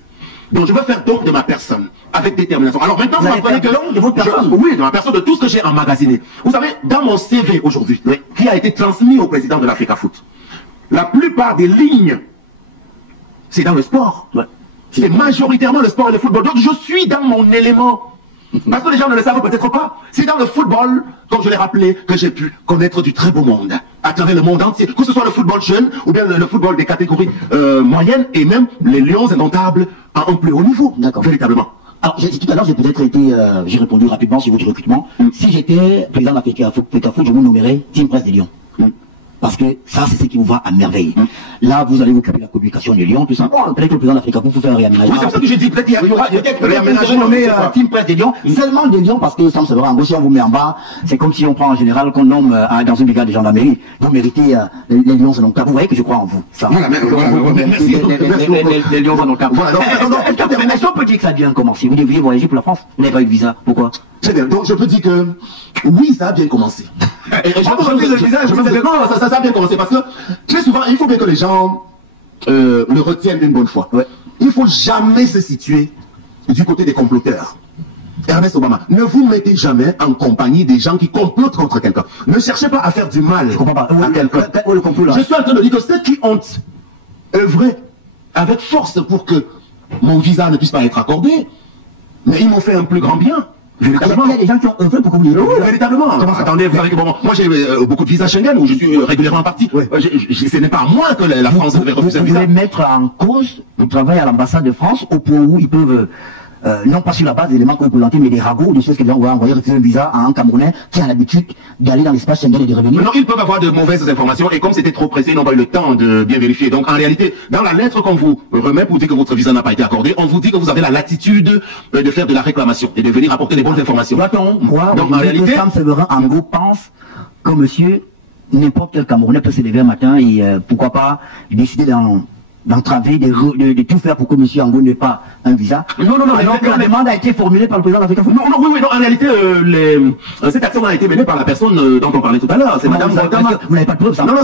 Donc je veux faire don de ma personne, avec détermination. Alors maintenant, vous comprenez que de votre personne. oui, de ma personne, de tout ce que j'ai emmagasiné. Vous savez, dans mon CV aujourd'hui, qui a été transmis au président de l'Africa Foot, la plupart des lignes, c'est dans le sport. C'est majoritairement le sport et le football. Donc je suis dans mon élément. Parce que les gens ne le savent peut-être pas. C'est dans le football, comme je l'ai rappelé, que j'ai pu connaître du très beau monde. À travers le monde entier. Que ce soit le football jeune, ou bien le football des catégories moyennes, et même les Lions indomptables à un plus haut niveau. D'accord. Véritablement. Alors, tout à l'heure, j'ai peut-être été, j'ai répondu rapidement sur votre recrutement. Si j'étais président de l'Africa Foot, je vous nommerais Team Presse des Lions. Parce que ça, c'est ce qui vous va à merveille. Là, vous allez vous occuper de la communication des Lions, tout ça. Bon, peut-être que le président de l'Africa Foot vous faire un réaménagement. Oui, c'est pour ça que j'ai dit, peut-être qu'il y aura peut-être réaménagement nommé Team Presse des Lions. Seulement des Lions, parce que ça me sera en gros, si on vous met en bas, c'est comme si on prend en général qu'on nomme dans une brigade de gendarmerie. Vous méritez les Lions, donc vous voyez que je crois en vous. Ça. Voilà, merci. Les Lions en cas. Voilà, est-ce qu'on peut dire que ça a bien commencé? Vous devriez voyager pour la France. Vous n'avez pas eu de visa. Pourquoi? Très bien. Donc je peux dire que oui, ça a bien commencé. Et ça a bien commencé parce que très souvent, il faut bien que les gens le retiennent d'une bonne fois. Il ne faut jamais se situer du côté des comploteurs. Ernest Obama, ne vous mettez jamais en compagnie des gens qui complotent contre quelqu'un. Ne cherchez pas à faire du mal à quelqu'un. Je suis en train de dire que ceux qui ont œuvré avec force pour que mon visa ne puisse pas être accordé, mais ils m'ont fait un plus grand bien. Véritablement. Il y a des gens qui ont œuvré pour que vous oui, véritablement. Attendez, vous savez que bon, moi j'ai beaucoup de visas Schengen où je suis régulièrement parti. Ce n'est pas à moi que la France devait refuser un visa. Vous voulez mettre en cause le travail à l'ambassade de France au point où ils peuvent, non pas sur la base d'éléments que vous présentez, mais des ragots, des choses que les gens vont envoyer refuser un visa à un Camerounais qui a l'habitude d'aller dans l'espace Schengen et de revenir. Non, ils peuvent avoir de mauvaises informations et comme c'était trop pressé, ils n'ont pas eu le temps de bien vérifier. Donc en réalité, dans la lettre qu'on vous remet pour dire que votre visa n'a pas été accordé, on vous dit que vous avez la latitude de faire de la réclamation et de venir apporter les bonnes informations. Doit-on croire donc en réalité, que Sam Séverin Ango pense que monsieur, n'importe quel Camerounais peut se lever un matin et pourquoi pas décider d'entraver, de tout faire pour que M. Ango n'ait pas un visa. Non, alors que la demande a été formulée par le président de l'Afrique. Non, en réalité, cette action a été menée par la personne dont on parlait tout à l'heure. C'est Madame Zaldama. Vous n'avez pas de preuve, ça? Non,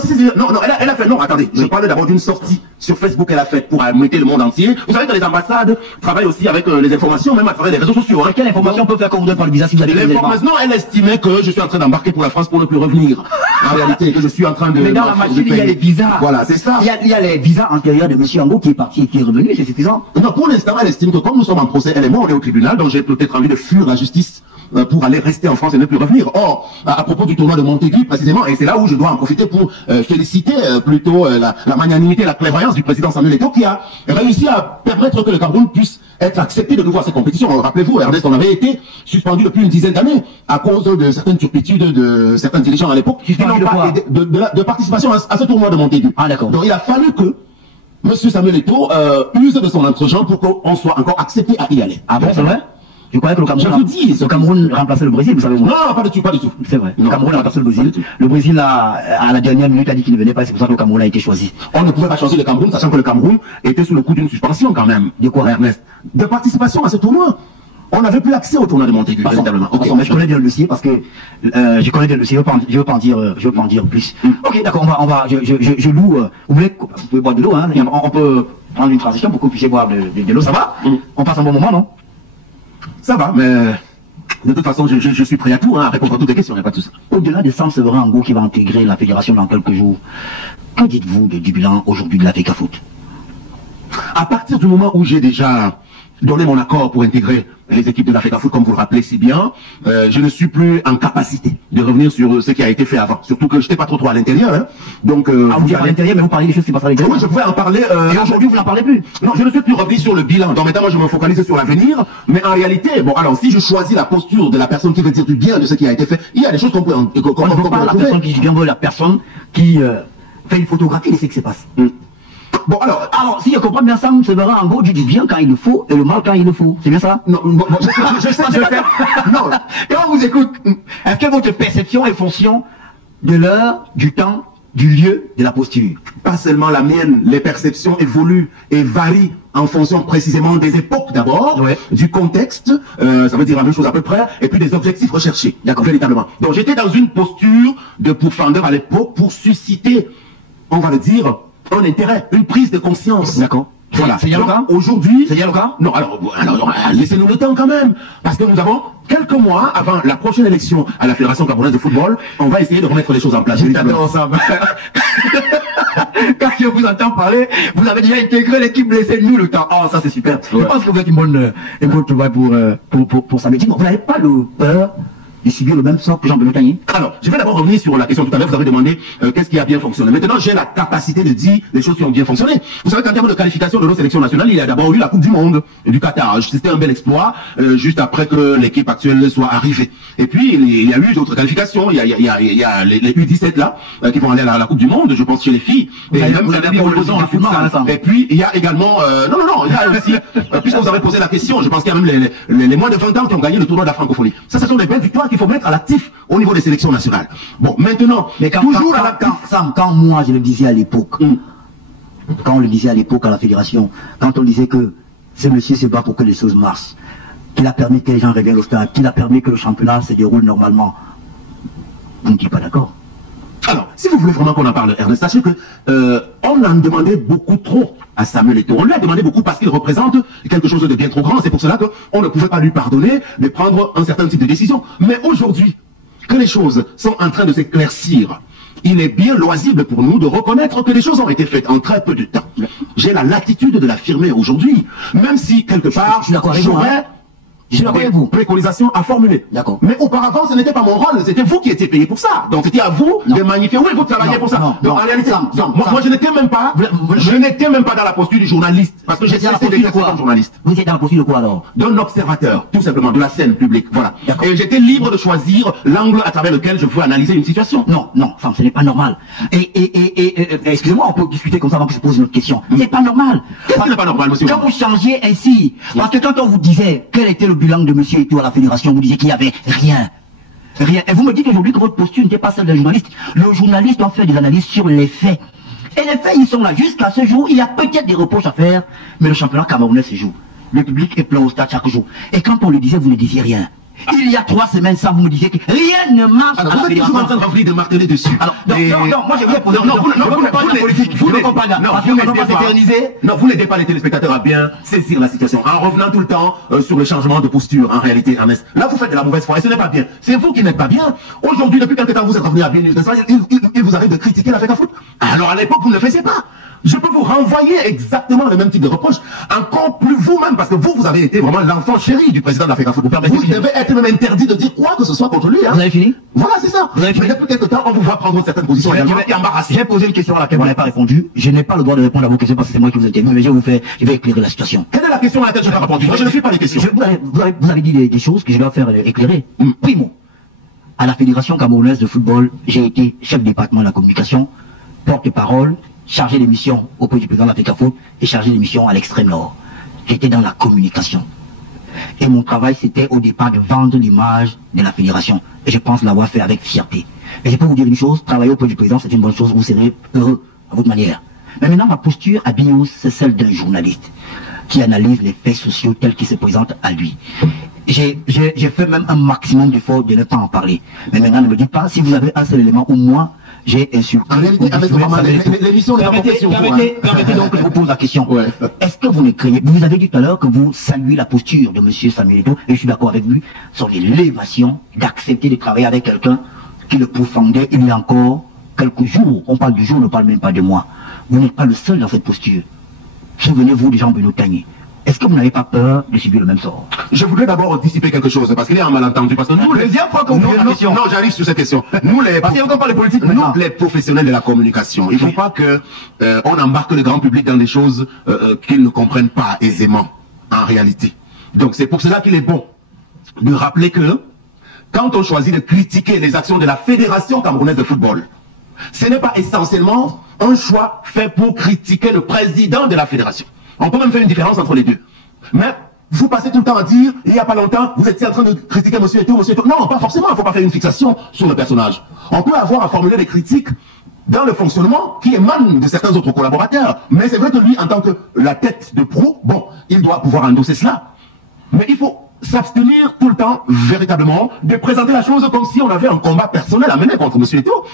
elle a fait, non, attendez, je parlais d'abord d'une sortie sur Facebook qu'elle a faite pour amener le monde entier. Vous savez que les ambassades travaillent aussi avec les informations, même à travers les réseaux sociaux. Quelle information peut faire qu'on vous donne par le visa si vous avez l'information? Non, elle estimait que je suis en train d'embarquer pour la France pour ne plus revenir. En réalité, que je suis en train de... Mais dans la machine, il y a les visas. Voilà, c'est ça. Il y a les visas antérieurs de M. Ango qui est parti et qui est revenu, c'est suffisant? Non, pour l'instant, elle estime que comme nous sommes en procès, elle et moi, on est au tribunal, donc j'ai peut-être envie de fuir la justice pour aller rester en France et ne plus revenir. Or, à propos du tournoi de Montaigu, précisément, et c'est là où je dois en profiter pour féliciter plutôt la magnanimité, la clairvoyance du président Samuel Eto'o qui a réussi à permettre que le Cameroun puisse être accepté de nouveau à cette compétition. Rappelez-vous, Ernest, on avait été suspendu depuis une dizaine d'années à cause de certaines turpitudes de certains dirigeants à l'époque qui n'ont pas aidé de participation à ce tournoi de Montaigu. Ah, d'accord. Donc il a fallu que M. Samuel Eto'o use de son entre-gens pour qu'on soit encore accepté à y aller. Ah bon, c'est vrai? Je croyais que le Cameroun, Je vous dis, le Cameroun remplaçait le Brésil, vous savez. Non, pas du tout, pas du tout. C'est vrai. Non, Le Cameroun a remplacé le Brésil. tout. Le Brésil, à la dernière minute, a dit qu'il ne venait pas. C'est pour ça que le Cameroun a été choisi. On ne pouvait pas choisir le Cameroun, sachant que le Cameroun était sous le coup d'une suspension quand même. De quoi, Ernest? De participation à ce tournoi. On n'avait plus accès au tournoi de Montaigu, véritablement. Ok, mais je connais bien le dossier parce que je connais bien le dossier. Je veux pas en dire plus. Ok, d'accord. Je loue. Vous pouvez boire de l'eau, hein. On peut prendre une transition pour que vous puissiez boire de l'eau. Ça va? On passe un bon moment, non? Ça va, mais de toute façon, je suis prêt à tout, hein, à répondre à toutes les questions, il n'y a pas de souci. Au-delà de Sam Severin Ango qui va intégrer la fédération dans quelques jours, que dites-vous du bilan aujourd'hui de la FECAFOOT? À partir du moment où j'ai déjà donné mon accord pour intégrer les équipes de la FECAFOOT, comme vous le rappelez si bien, je ne suis plus en capacité de revenir sur ce qui a été fait avant. Surtout que je n'étais pas trop à l'intérieur. Hein. Donc, vous dites à l'intérieur, mais vous parlez des choses qui passent à l'intérieur. Oui, je pouvais en parler. Et aujourd'hui, vous n'en parlez plus? Non, je ne suis plus revenu sur le bilan. Donc maintenant, moi, je me focalise sur l'avenir. Mais en réalité, bon, alors, si je choisis la posture de la personne qui veut dire du bien de ce qui a été fait, il y a des choses qu'on peut en je ne pas la personne qui dit bien, la personne qui fait une photographie de ce qui se passe. Bon, alors, si je comprends bien, Sam Severin Ango dit du bien quand il le faut et le mal quand il le faut. C'est bien ça? Non, je sais, je fais. Non. Et on vous écoute. Est-ce que votre perception est fonction de l'heure, du temps, du lieu, de la posture? Pas seulement la mienne. Les perceptions évoluent et varient en fonction précisément des époques d'abord, du contexte, ça veut dire la même chose à peu près, et puis des objectifs recherchés. D'accord, véritablement. Donc j'étais dans une posture de pourfendeur à l'époque pour susciter, on va le dire, un intérêt, une prise de conscience. D'accord. Voilà. C'est bien le cas? Aujourd'hui. C'est bien le cas? Non, alors laissez-nous le temps quand même. Parce que nous avons quelques mois avant la prochaine élection à la Fédération Camerounaise de Football, on va essayer de remettre les choses en place. Quand je vous entends parler, vous avez déjà intégré l'équipe, laissez-nous le temps. Oh, ça c'est super. Je pense que vous êtes une bonne trouvaille pour ça. Mais dites-moi, vous n'avez pas le peur de subir le même sort que Jean-Benoît Tagné? Alors, je vais d'abord revenir sur la question tout à l'heure. Vous avez demandé qu'est-ce qui a bien fonctionné. Maintenant, j'ai la capacité de dire les choses qui ont bien fonctionné. Vous savez qu'en termes de qualification de nos sélections nationales, il y a d'abord eu la Coupe du Monde du Qatar. C'était un bel exploit, juste après que l'équipe actuelle soit arrivée. Et puis, il y a eu d'autres qualifications. Il y a les U17 là, qui vont aller à la Coupe du Monde, je pense, chez les filles. Et puis, il y a également... non, il y a aussi... puisque vous avez posé la question, je pense qu'il y a même les moins de 20 ans qui ont gagné le tournoi de la francophonie. Ça, ce sont des belles victoires qu'il faut mettre à l'actif au niveau des sélections nationales. Bon, maintenant, mais quand moi je le disais à l'époque, quand on le disait à l'époque à la fédération, quand on disait que ce monsieur se bat pour que les choses marchent, qu'il a permis que les gens reviennent au stade, qu'il a permis que le championnat se déroule normalement, vous ne dites pas d'accord? Alors, si vous voulez vraiment qu'on en parle, Ernest, sachez que on en demandait beaucoup trop à Samuel Eto'o. On lui a demandé beaucoup parce qu'il représente quelque chose de bien trop grand. C'est pour cela qu'on ne pouvait pas lui pardonner de prendre un certain type de décision. Mais aujourd'hui, que les choses sont en train de s'éclaircir, il est bien loisible pour nous de reconnaître que les choses ont été faites en très peu de temps. J'ai la latitude de l'affirmer aujourd'hui, même si quelque part, j'aurais des préconisations à formuler. D'accord. Mais auparavant, ce n'était pas mon rôle, c'était vous qui étiez payé pour ça. Donc c'était à vous de magnifier. Oui, vous travaillez pour ça. Donc en réalité, moi je n'étais même pas, dans la posture du journaliste, parce que j'ai cessé d'exercer comme journaliste. Vous étiez dans la posture de quoi alors? D'un observateur, tout simplement, de la scène publique. Voilà. Et j'étais libre de choisir l'angle à travers lequel je pouvais analyser une situation. Non, Sam, ce n'est pas normal. Excusez-moi, on peut discuter comme ça avant que je pose une autre question. C'est pas normal. Qu'est-ce qui n'est pas normal, monsieur? Quand vous changez ainsi, parce que quand on vous disait quel était le bilan de monsieur Eto'o à la fédération, vous disiez qu'il n'y avait rien. Et vous me dites aujourd'hui que votre posture n'était pas celle d'un journaliste. Le journaliste doit faire des analyses sur les faits. Et les faits, ils sont là. Jusqu'à ce jour, il y a peut-être des reproches à faire, mais le championnat camerounais se joue. Le public est plein au stade chaque jour. Et quand on le disait, vous ne disiez rien. Il y a 3 semaines, ça, vous me disiez que rien ne marche. Alors, vous êtes toujours en train de marteler dessus. Alors, non, moi je voulais poser vous n'aidez pas les téléspectateurs à bien saisir la situation en revenant tout le temps sur le changement de posture, en réalité, Ernest. Là, vous faites de la mauvaise foi et ce n'est pas bien. C'est vous qui n'êtes pas bien. Aujourd'hui, depuis quelque temps, vous êtes revenu à bien, il vous arrive de critiquer la FECAFOOT. Alors, à l'époque, vous ne le faisiez pas. Je peux vous renvoyer exactement le même type de reproche, encore plus vous-même, parce que vous avez été vraiment l'enfant chéri du président de la FECAFOOT. Vous devez être même interdit de dire quoi que ce soit contre lui. Hein. Vous avez fini? Voilà, c'est ça. Mais depuis quelque temps, on vous voit prendre une certaine position. J'ai posé une question à laquelle vous n'avez pas répondu. Je n'ai pas le droit de répondre à vos questions parce que c'est moi qui vous ai interviewé, mais je vais éclairer la situation. Quelle est la question à laquelle je n'ai pas répondu? Moi, je ne fais pas les questions. Vous avez dit des choses que je dois faire éclairer. Primo, à la Fédération Camerounaise de Football, j'ai été chef de département de la communication, porte-parole, chargé des missions auprès du président de la FECAFOOT et chargé des missions à l'extrême nord. J'étais dans la communication. Et mon travail, c'était au départ de vendre l'image de la fédération. Et je pense l'avoir fait avec fierté. Et je peux vous dire une chose, travailler auprès du président, c'est une bonne chose, vous serez heureux à votre manière. Mais maintenant, ma posture à BNews, c'est celle d'un journaliste qui analyse les faits sociaux tels qu'ils se présentent à lui. J'ai fait même un maximum d'efforts de ne pas en parler. Mais maintenant, ne me dites pas, si vous avez un seul élément ou moi, j'ai insulté. En réalité, l'émission n'est pas pour question. Permettez donc que je vous pose la question. Ouais. Est-ce que vous ne craignez, vous avez dit tout à l'heure que vous saluez la posture de M. Samuel Eto'o, et je suis d'accord avec lui, sur l'élévation d'accepter de travailler avec quelqu'un qui le pourfendait il y a encore quelques jours. On parle du jour, on ne parle même pas de moi. Vous n'êtes pas le seul dans cette posture. Souvenez-vous des gens de Tagné. Est-ce que vous n'avez pas peur de subir le même sort? Je voudrais d'abord anticiper quelque chose, parce qu'il y a un malentendu. Parce que nous, non, j'arrive sur cette question. Nous, parce qu'il y a encore pas les politiques, nous, les professionnels de la communication, il ne faut pas que on embarque le grand public dans des choses qu'ils ne comprennent pas aisément, en réalité. Donc, c'est pour cela qu'il est bon de rappeler que quand on choisit de critiquer les actions de la Fédération camerounaise de football, ce n'est pas essentiellement un choix fait pour critiquer le président de la fédération. On peut même faire une différence entre les deux. Mais vous passez tout le temps à dire, il n'y a pas longtemps, vous étiez en train de critiquer monsieur Eto'o, monsieur Eto'o. Non, pas forcément, il ne faut pas faire une fixation sur le personnage. On peut avoir à formuler des critiques dans le fonctionnement qui émanent de certains autres collaborateurs. Mais c'est vrai que lui, en tant que la tête de pro, bon, il doit pouvoir endosser cela. Mais il faut s'abstenir tout le temps, véritablement, de présenter la chose comme si on avait un combat personnel à mener contre monsieur Eto'o,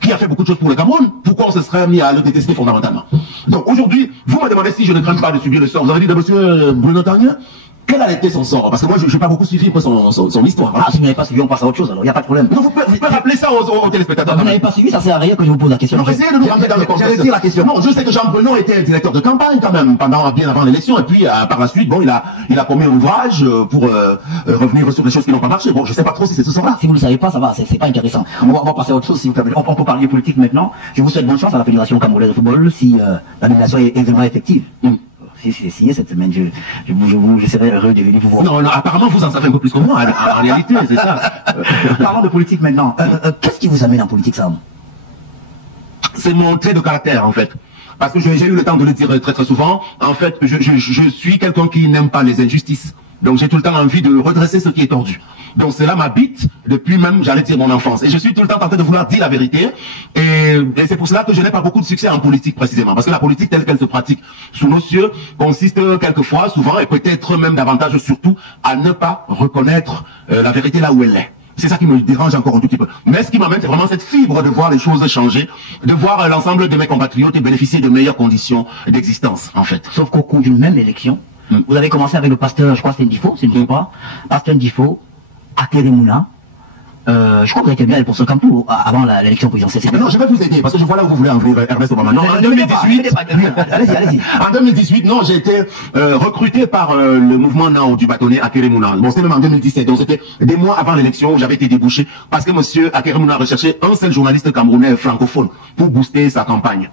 qui a fait beaucoup de choses pour le Cameroun. Pourquoi on se serait mis à le détester fondamentalement? Donc aujourd'hui, vous me demandez si je ne crains pas de subir le sort. Vous avez dit de monsieur Bruno Tagné, quel a été son sort? Parce que moi, je n'ai pas beaucoup suivi son histoire. Ah, si vous n'avez pas suivi, on passe à autre chose, alors il n'y a pas de problème. Non, vous pouvez rappeler ça aux téléspectateurs. Vous n'avez pas suivi, ça sert à rien que je vous pose la question. Donc essayez de nous ramener dans le contexte. La question. Non, je sais que Jean Bruno était directeur de campagne quand même, bien avant l'élection, et puis par la suite, bon, il a commis un ouvrage pour revenir sur des choses qui n'ont pas marché. Bon, je ne sais pas trop si c'est ce sort-là. Si vous ne le savez pas, ça va, c'est pas intéressant. On va passer à autre chose, si vous permettez. On peut parler politique maintenant. Je vous souhaite bonne chance à la Fédération camerounaise de football si la nomination est vraiment effective. Si c'est signé cette semaine, je serai heureux de venir vous voir. Non, apparemment vous en savez un peu plus que moi, en réalité, c'est ça. Parlons de politique maintenant. Qu'est-ce qui vous amène en politique, Sam? C'est mon trait de caractère, en fait. Parce que j'ai eu le temps de le dire très très souvent. En fait, je suis quelqu'un qui n'aime pas les injustices. Donc j'ai tout le temps envie de redresser ce qui est tordu. Donc cela m'habite depuis même, j'allais dire, mon enfance. Et je suis tout le temps tenté de vouloir dire la vérité. Et c'est pour cela que je n'ai pas beaucoup de succès en politique précisément. Parce que la politique telle qu'elle se pratique sous nos cieux consiste quelquefois, souvent, et peut-être même davantage surtout, à ne pas reconnaître la vérité là où elle est. C'est ça qui me dérange encore un tout petit peu. Mais ce qui m'amène, c'est vraiment cette fibre de voir les choses changer, de voir l'ensemble de mes compatriotes bénéficier de meilleures conditions d'existence, en fait. Sauf qu'au cours d'une même élection, vous avez commencé avec le pasteur, je crois que c'était Ndifo, c'est une pas, pasteur Ndifo, à Keremouna. Je crois que vous étiez bien pour ce camp avant l'élection présidentielle. Non, je vais vous aider, parce que je vois là où vous voulez en venir, Ernest Obama. Non, en 2018, allez-y. En 2018, non, j'ai été recruté par le mouvement Nao du bâtonnet à Keremouna. Bon, c'était même en 2017, donc c'était des mois avant l'élection où j'avais été débouché, parce que monsieur Akeremouna recherchait un seul journaliste camerounais francophone pour booster sa campagne,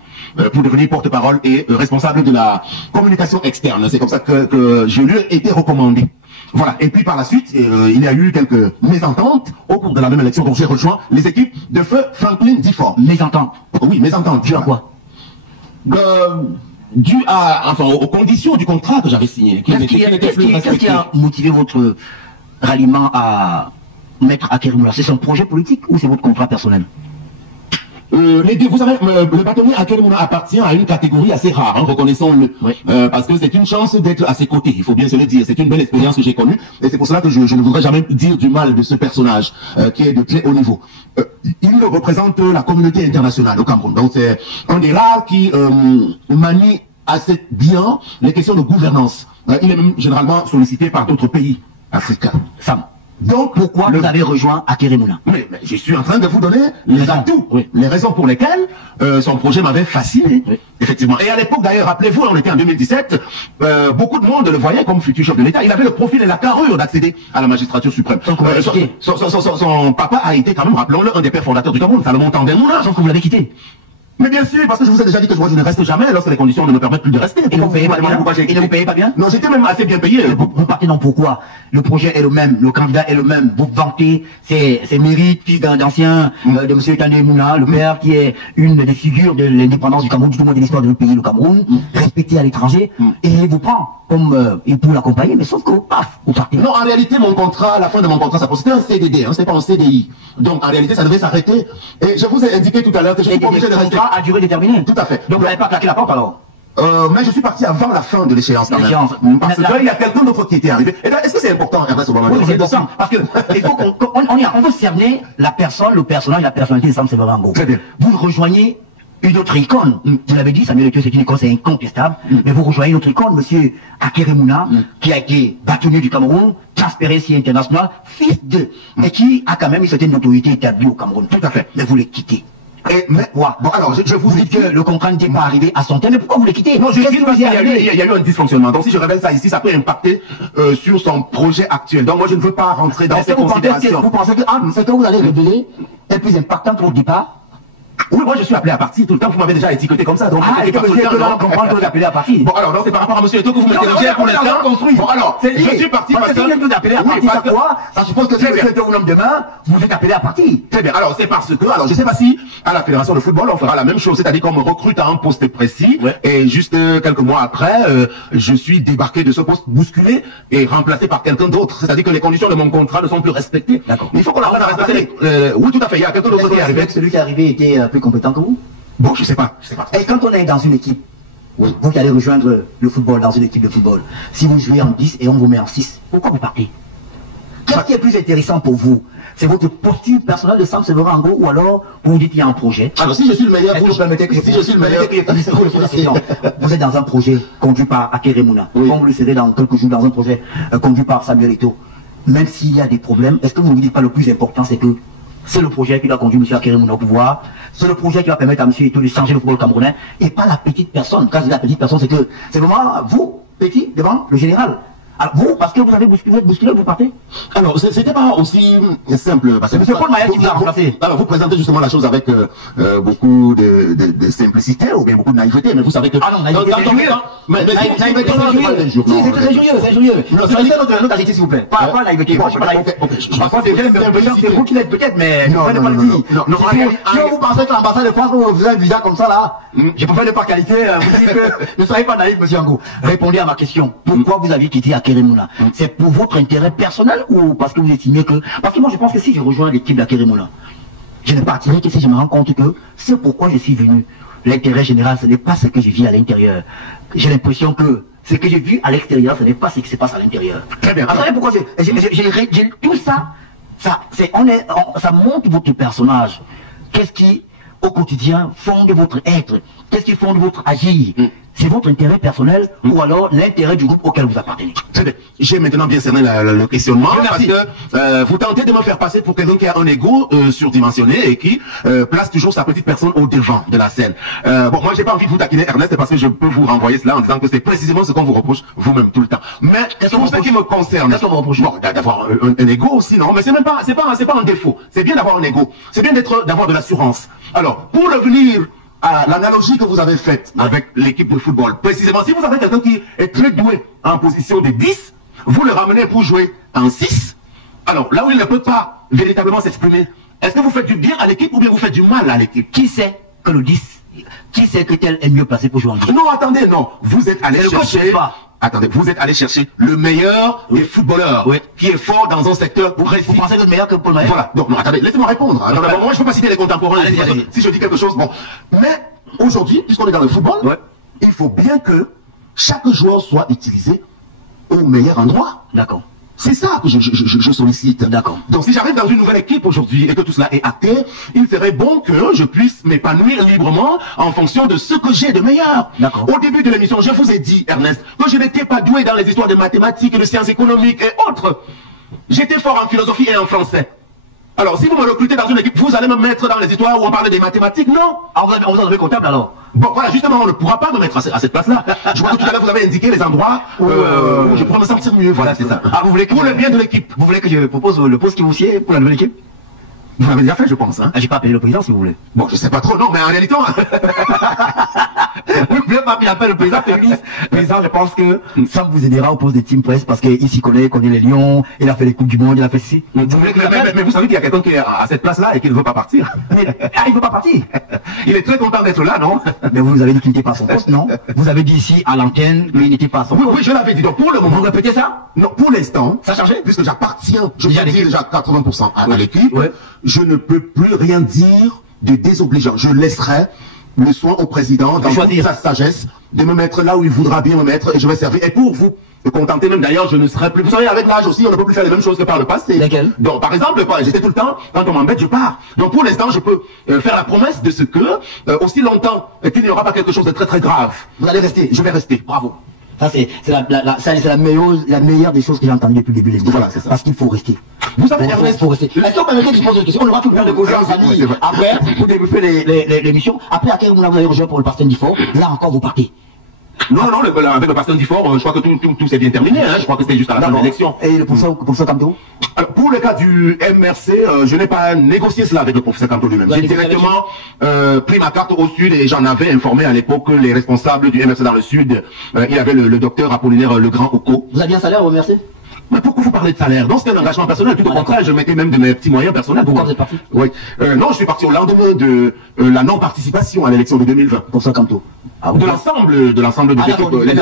pour devenir porte-parole et responsable de la communication externe. C'est comme ça que je lui ai été recommandé. Voilà. Et puis par la suite, il y a eu quelques mésententes au cours de la même élection. Donc j'ai rejoint les équipes de feu Franklin Difford. Mésententes? Oui, mésententes. Dû à quoi? Dû à, enfin, aux conditions du contrat que j'avais signé. Qu'est-ce qui a motivé votre ralliement à mettre à Keremouna? C'est son projet politique ou c'est votre contrat personnel? Les deux, vous savez, le bâtonnier à Keremouna appartient à une catégorie assez rare, hein, reconnaissons-le. Oui. Parce que c'est une chance d'être à ses côtés, il faut bien se le dire. C'est une belle expérience que j'ai connue, et c'est pour cela que je ne voudrais jamais dire du mal de ce personnage, qui est de très haut niveau. Il représente la communauté internationale au Cameroun. Donc c'est un des rares qui manie assez bien les questions de gouvernance. Il est même généralement sollicité par d'autres pays africains. Sam. Donc, pourquoi vous avez rejoint à Keremouna? Mais je suis en train de vous donner les atouts, les raisons pour lesquelles son projet m'avait fasciné, effectivement. Et à l'époque, d'ailleurs, rappelez-vous, on était en 2017, beaucoup de monde le voyait comme futur chef de l'État. Il avait le profil et la carrure d'accéder à la magistrature suprême. Son papa a été quand même, rappelons-le, un des pères fondateurs du Cameroun, Salomon Tandem Mouna. Sauf que vous l'avez quitté. Mais bien sûr, parce que je vous ai déjà dit que moi je ne reste jamais lorsque les conditions ne me permettent plus de rester. Et vous payez pas bien? Et ne vous payez pas bien? Non, j'étais même assez bien payé. Vous partez donc pourquoi? Le projet est le même, le candidat est le même. Vous vantez ses mérites, fils d'ancien de M. Tandé Mouna, le père qui est une des figures de l'indépendance du Cameroun, du moins de l'histoire de notre pays, le Cameroun, respecté à l'étranger, et il vous prend comme pour l'accompagner, mais sauf que paf, vous partez. Non, en réalité, mon contrat, à la fin de mon contrat, c'était un CDD, hein, c'était pas un CDI. Donc, en réalité, ça devait s'arrêter. Et je vous ai indiqué tout à l'heure que je suis pas obligé de rester. À durée déterminée. Tout à fait. Donc, vous n'avez pas claqué la porte alors? Mais je suis parti avant la fin de l'échéance quand même. Parce qu'il y a quelqu'un d'autre qui était arrivé. Et est-ce que c'est important, Ernest Obama? Oui, c'est important. Parce que il faut qu'on veut cerner la personne, le personnage, la personnalité de Sam Severango. Très bien. Vous rejoignez une autre icône. Vous l'avez dit, Samuel Eto'o, c'est une icône, c'est incontestable. Mais vous rejoignez une autre icône, monsieur Akere Mouna, qui a été bâtonnier du Cameroun, Transparency International, fils de, et qui a quand même une certaine notoriété établie au Cameroun. Tout à fait. Mais vous les quittez. Mais quoi? Bon, alors, je vous dis que le contrat n'était pas arrivé à son terme, mais pourquoi vous le quittez? Non, je quitte parce qu'il y a eu un dysfonctionnement. Donc, si je révèle ça ici, ça peut impacter sur son projet actuel. Donc, moi, je ne veux pas rentrer dans ces considérations. Vous pensez que ce que vous allez révéler est plus impactant pour le départ? Oui, moi je suis appelé à partir tout le temps, vous m'avez déjà étiqueté comme ça. Donc, et que monsieur Eto'o doit comprendre que vous appelez à partir. Bon, alors, c'est par rapport à monsieur Eto'o que vous m'interrogez pour l'instant. Bon, alors, je suis parti parce que si vous appelez à partir, ça suppose que si monsieur Eto'o vous nomme demain, vous êtes appelé à partir. Très bien, alors c'est parce que, alors je sais pas si à la Fédération de football on fera la même chose, c'est-à-dire qu'on me recrute à un poste précis, et juste quelques mois après, je suis débarqué de ce poste bousculé et remplacé par quelqu'un d'autre. C'est-à-dire que les conditions de mon contrat ne sont plus respectées. D'accord. Il faut qu'on apprenne à respecter les... Oui, tout à fait, il y a quelqu'un d'autre qui est arrivé. Celui qui est arrivé était plus compétent que vous? Bon, je sais pas. Et quand on est dans une équipe, vous qui allez rejoindre le football, dans une équipe de football, si vous jouez en 10 et on vous met en 6, pourquoi vous partez? Qu'est-ce qui est plus intéressant pour vous? C'est votre posture personnelle de Sam Severango ou alors vous dites qu'il y a un projet? Alors si je suis le meilleur, vous permettez que si je suis le meilleur, vous êtes dans un projet conduit par Akere Mouna, comme vous le serez dans quelques jours dans un projet conduit par Samuel Eto'o. Même s'il y a des problèmes, est-ce que vous ne vous dites pas le plus important, c'est que c'est le projet qui doit conduire M. Akere Mouna au pouvoir, c'est le projet qui va permettre à M. Eto'o de changer le football camerounais, et pas la petite personne. Quand je dis la petite personne, c'est que c'est vraiment vous, petit, devant le général. Alors vous, parce que vous avez bousculé, vous partez? Alors, c'était pas aussi simple. Parce que M. Paul Maya qui vous a remplacé. Alors, vous présentez justement la chose avec beaucoup de simplicité ou bien beaucoup de naïveté, mais vous savez que... Ah non, naïveté, c'est injurieux. Notre adjectif, s'il vous plaît. Pas naïveté. Moi, je suis pas naïveté. C'est vous qui l'êtes peut-être, mais non, si vous pensez que l'ambassade de France vous faisait un visa comme ça, là, je préfère ne pas qualifier, vous dites que ne soyez pas naïf, monsieur Ango. Répondez à ma question. Pourquoi vous aviez quitté Akere Mouna? C'est pour votre intérêt personnel ou parce que vous estimez que... Parce que moi, je pense que si je rejoins l'équipe d'Akere Mouna, je ne partirai que si je me rends compte que c'est pourquoi je suis venu. L'intérêt général, ce n'est pas ce que je vis à l'intérieur. J'ai l'impression que ce que j'ai vu à l'extérieur, ce n'est pas ce qui se passe à l'intérieur. Très bien. Vous savez pourquoi tout ça, ça montre votre personnage. Qu'est-ce qui, au quotidien, fonde votre être? Qu'est-ce qui fonde votre agir? C'est votre intérêt personnel ou alors l'intérêt du groupe auquel vous appartenez? Très bien. J'ai maintenant bien cerné le questionnement parce que vous tentez de me faire passer pour quelqu'un qui a un ego surdimensionné et qui place toujours sa petite personne au devant de la scène. Bon, moi j'ai pas envie de vous taquiner, Ernest, parce que je peux vous renvoyer cela en disant que c'est précisément ce qu'on vous reproche vous-même tout le temps. Mais pour ce qui me concerne, qu'est-ce qu'on vous reproche? Bon, d'avoir un ego aussi, non, mais c'est pas un défaut. C'est bien d'avoir un ego. C'est bien d'avoir de l'assurance. Alors, pour revenir à l'analogie que vous avez faite avec l'équipe de football, précisément, si vous avez quelqu'un qui est très doué en position de 10, vous le ramenez pour jouer en 6, alors là où il ne peut pas véritablement s'exprimer, est-ce que vous faites du bien à l'équipe ou bien vous faites du mal à l'équipe? Qui sait que le 10, qui sait que tel est mieux placé pour jouer en 10? Non, attendez, non, vous êtes allé chercher... Attendez, vous êtes allé chercher le meilleur des footballeurs, qui est fort dans un secteur précis. Vous pensez que le meilleur que Paul Maher? Voilà. Donc, non, attendez, laissez-moi répondre. Alors, moi, je peux pas citer les contemporains. Si je dis quelque chose, bon. Mais, aujourd'hui, puisqu'on est dans le football, il faut bien que chaque joueur soit utilisé au meilleur endroit. D'accord. C'est ça que je sollicite. D'accord. Donc si j'arrive dans une nouvelle équipe aujourd'hui et que tout cela est acté, il serait bon que je puisse m'épanouir librement en fonction de ce que j'ai de meilleur. D'accord. Au début de l'émission, je vous ai dit, Ernest, que je n'étais pas doué dans les histoires de mathématiques et de sciences économiques et autres. J'étais fort en philosophie et en français. Alors, si vous me recrutez dans une équipe, vous allez me mettre dans les histoires où on parle des mathématiques, non? Ah, on vous en avez comptable alors? Bon, voilà, justement, on ne pourra pas me mettre à cette place-là. Je vois que tout à l'heure, vous avez indiqué les endroits où je pourrais me sentir mieux. Voilà, c'est ça. Ah, vous voulez que pour le bien de l'équipe. Vous voulez que je propose le poste qui vous sied pour la nouvelle équipe? Vous l'avez déjà fait, je pense. Hein. J'ai pas appelé le président si vous voulez. Bon, je sais pas trop, non, mais en réalité... Vous pouvez pas appeler le président féministe. Le président, je pense que ça vous aidera au poste de team presse parce qu'il s'y connaît les Lions, il a fait les Coupes du Monde, il a fait ceci. Mais vous savez qu'il y a quelqu'un qui est à cette place-là et qui ne veut pas partir. Il veut pas partir. Il est très content d'être là, non? Mais vous nous avez dit qu'il n'était pas à son poste, non? Vous avez dit ici à l'antenne qu'il n'était pas à son poste. Oui, je l'avais dit. Donc pour le moment... Vous répétez ça? Non, pour l'instant... Ça a changé? Puisque j'appartiens, je Déjà peux dire déjà 80% à l'équipe, ouais. Je ne peux plus rien dire de désobligeant. Je laisserai le soin au président, dans toute sa sagesse, de me mettre là où il voudra bien me mettre et je vais servir. Et pour vous, me contenter même d'ailleurs, je ne serai plus... Vous savez, avec l'âge aussi, on ne peut plus faire les mêmes choses que par le passé. Lesquelles? Donc, par exemple, j'étais tout le temps, quand on m'embête, je pars. Donc, pour l'instant, je peux faire la promesse de ce que, aussi longtemps qu'il n'y aura pas quelque chose de très très grave. Vous allez rester? Je vais rester. Bravo. Ça, c'est la meilleure des choses que j'ai entendues depuis le début de l'émission. Voilà, c'est ça. Parce qu'il faut rester. Vous savez, Ernest, faut rester. Est-ce qu'on permettrait de se poser une question? On aura tout le temps de causer en famille. Après, vous débuffez l'émission. Après, à quel moment vous avez rejoint pour le pasteur Difford? Là encore, vous partez. Non, avec le pasteur Difford, je crois que tout s'est bien terminé. Hein. Je crois que c'était juste à la fin de l'élection. Et le professeur Camto? Pour le cas du MRC, je n'ai pas négocié cela avec le professeur Camto lui-même. J'ai directement pris ma carte au sud et j'en avais informé à l'époque les responsables du MRC dans le sud. Il y avait le docteur Apollinaire Legrand Oko. Vous aviez un salaire au MRC? Mais pourquoi vous parlez de salaire? Non, c'était un engagement personnel. Tout au contraire, je mettais même de mes petits moyens personnels. Pourquoi vous êtes parti? Oui. Non, je suis parti au lendemain de la non-participation à l'élection de 2020. Professeur Camto. De l'ensemble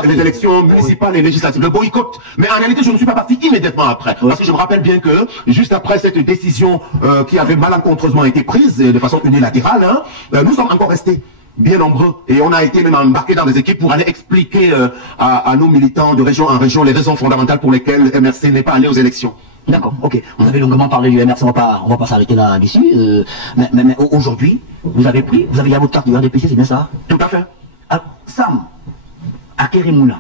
les élections municipales et législatives, le boycott. Mais en réalité, je ne suis pas parti immédiatement après. Parce que je me rappelle bien que, juste après cette décision qui avait malencontreusement été prise de façon unilatérale, hein, nous sommes encore restés bien nombreux. Et on a été même embarqués dans des équipes pour aller expliquer à nos militants de région en région les raisons fondamentales pour lesquelles MRC n'est pas allé aux élections. D'accord, ok. Vous avez longuement parlé du MRC, on va pas s'arrêter là-dessus. Mais aujourd'hui, vous avez votre carte du RDPC, c'est bien ça? Tout à fait. Sam, à Kérémoula,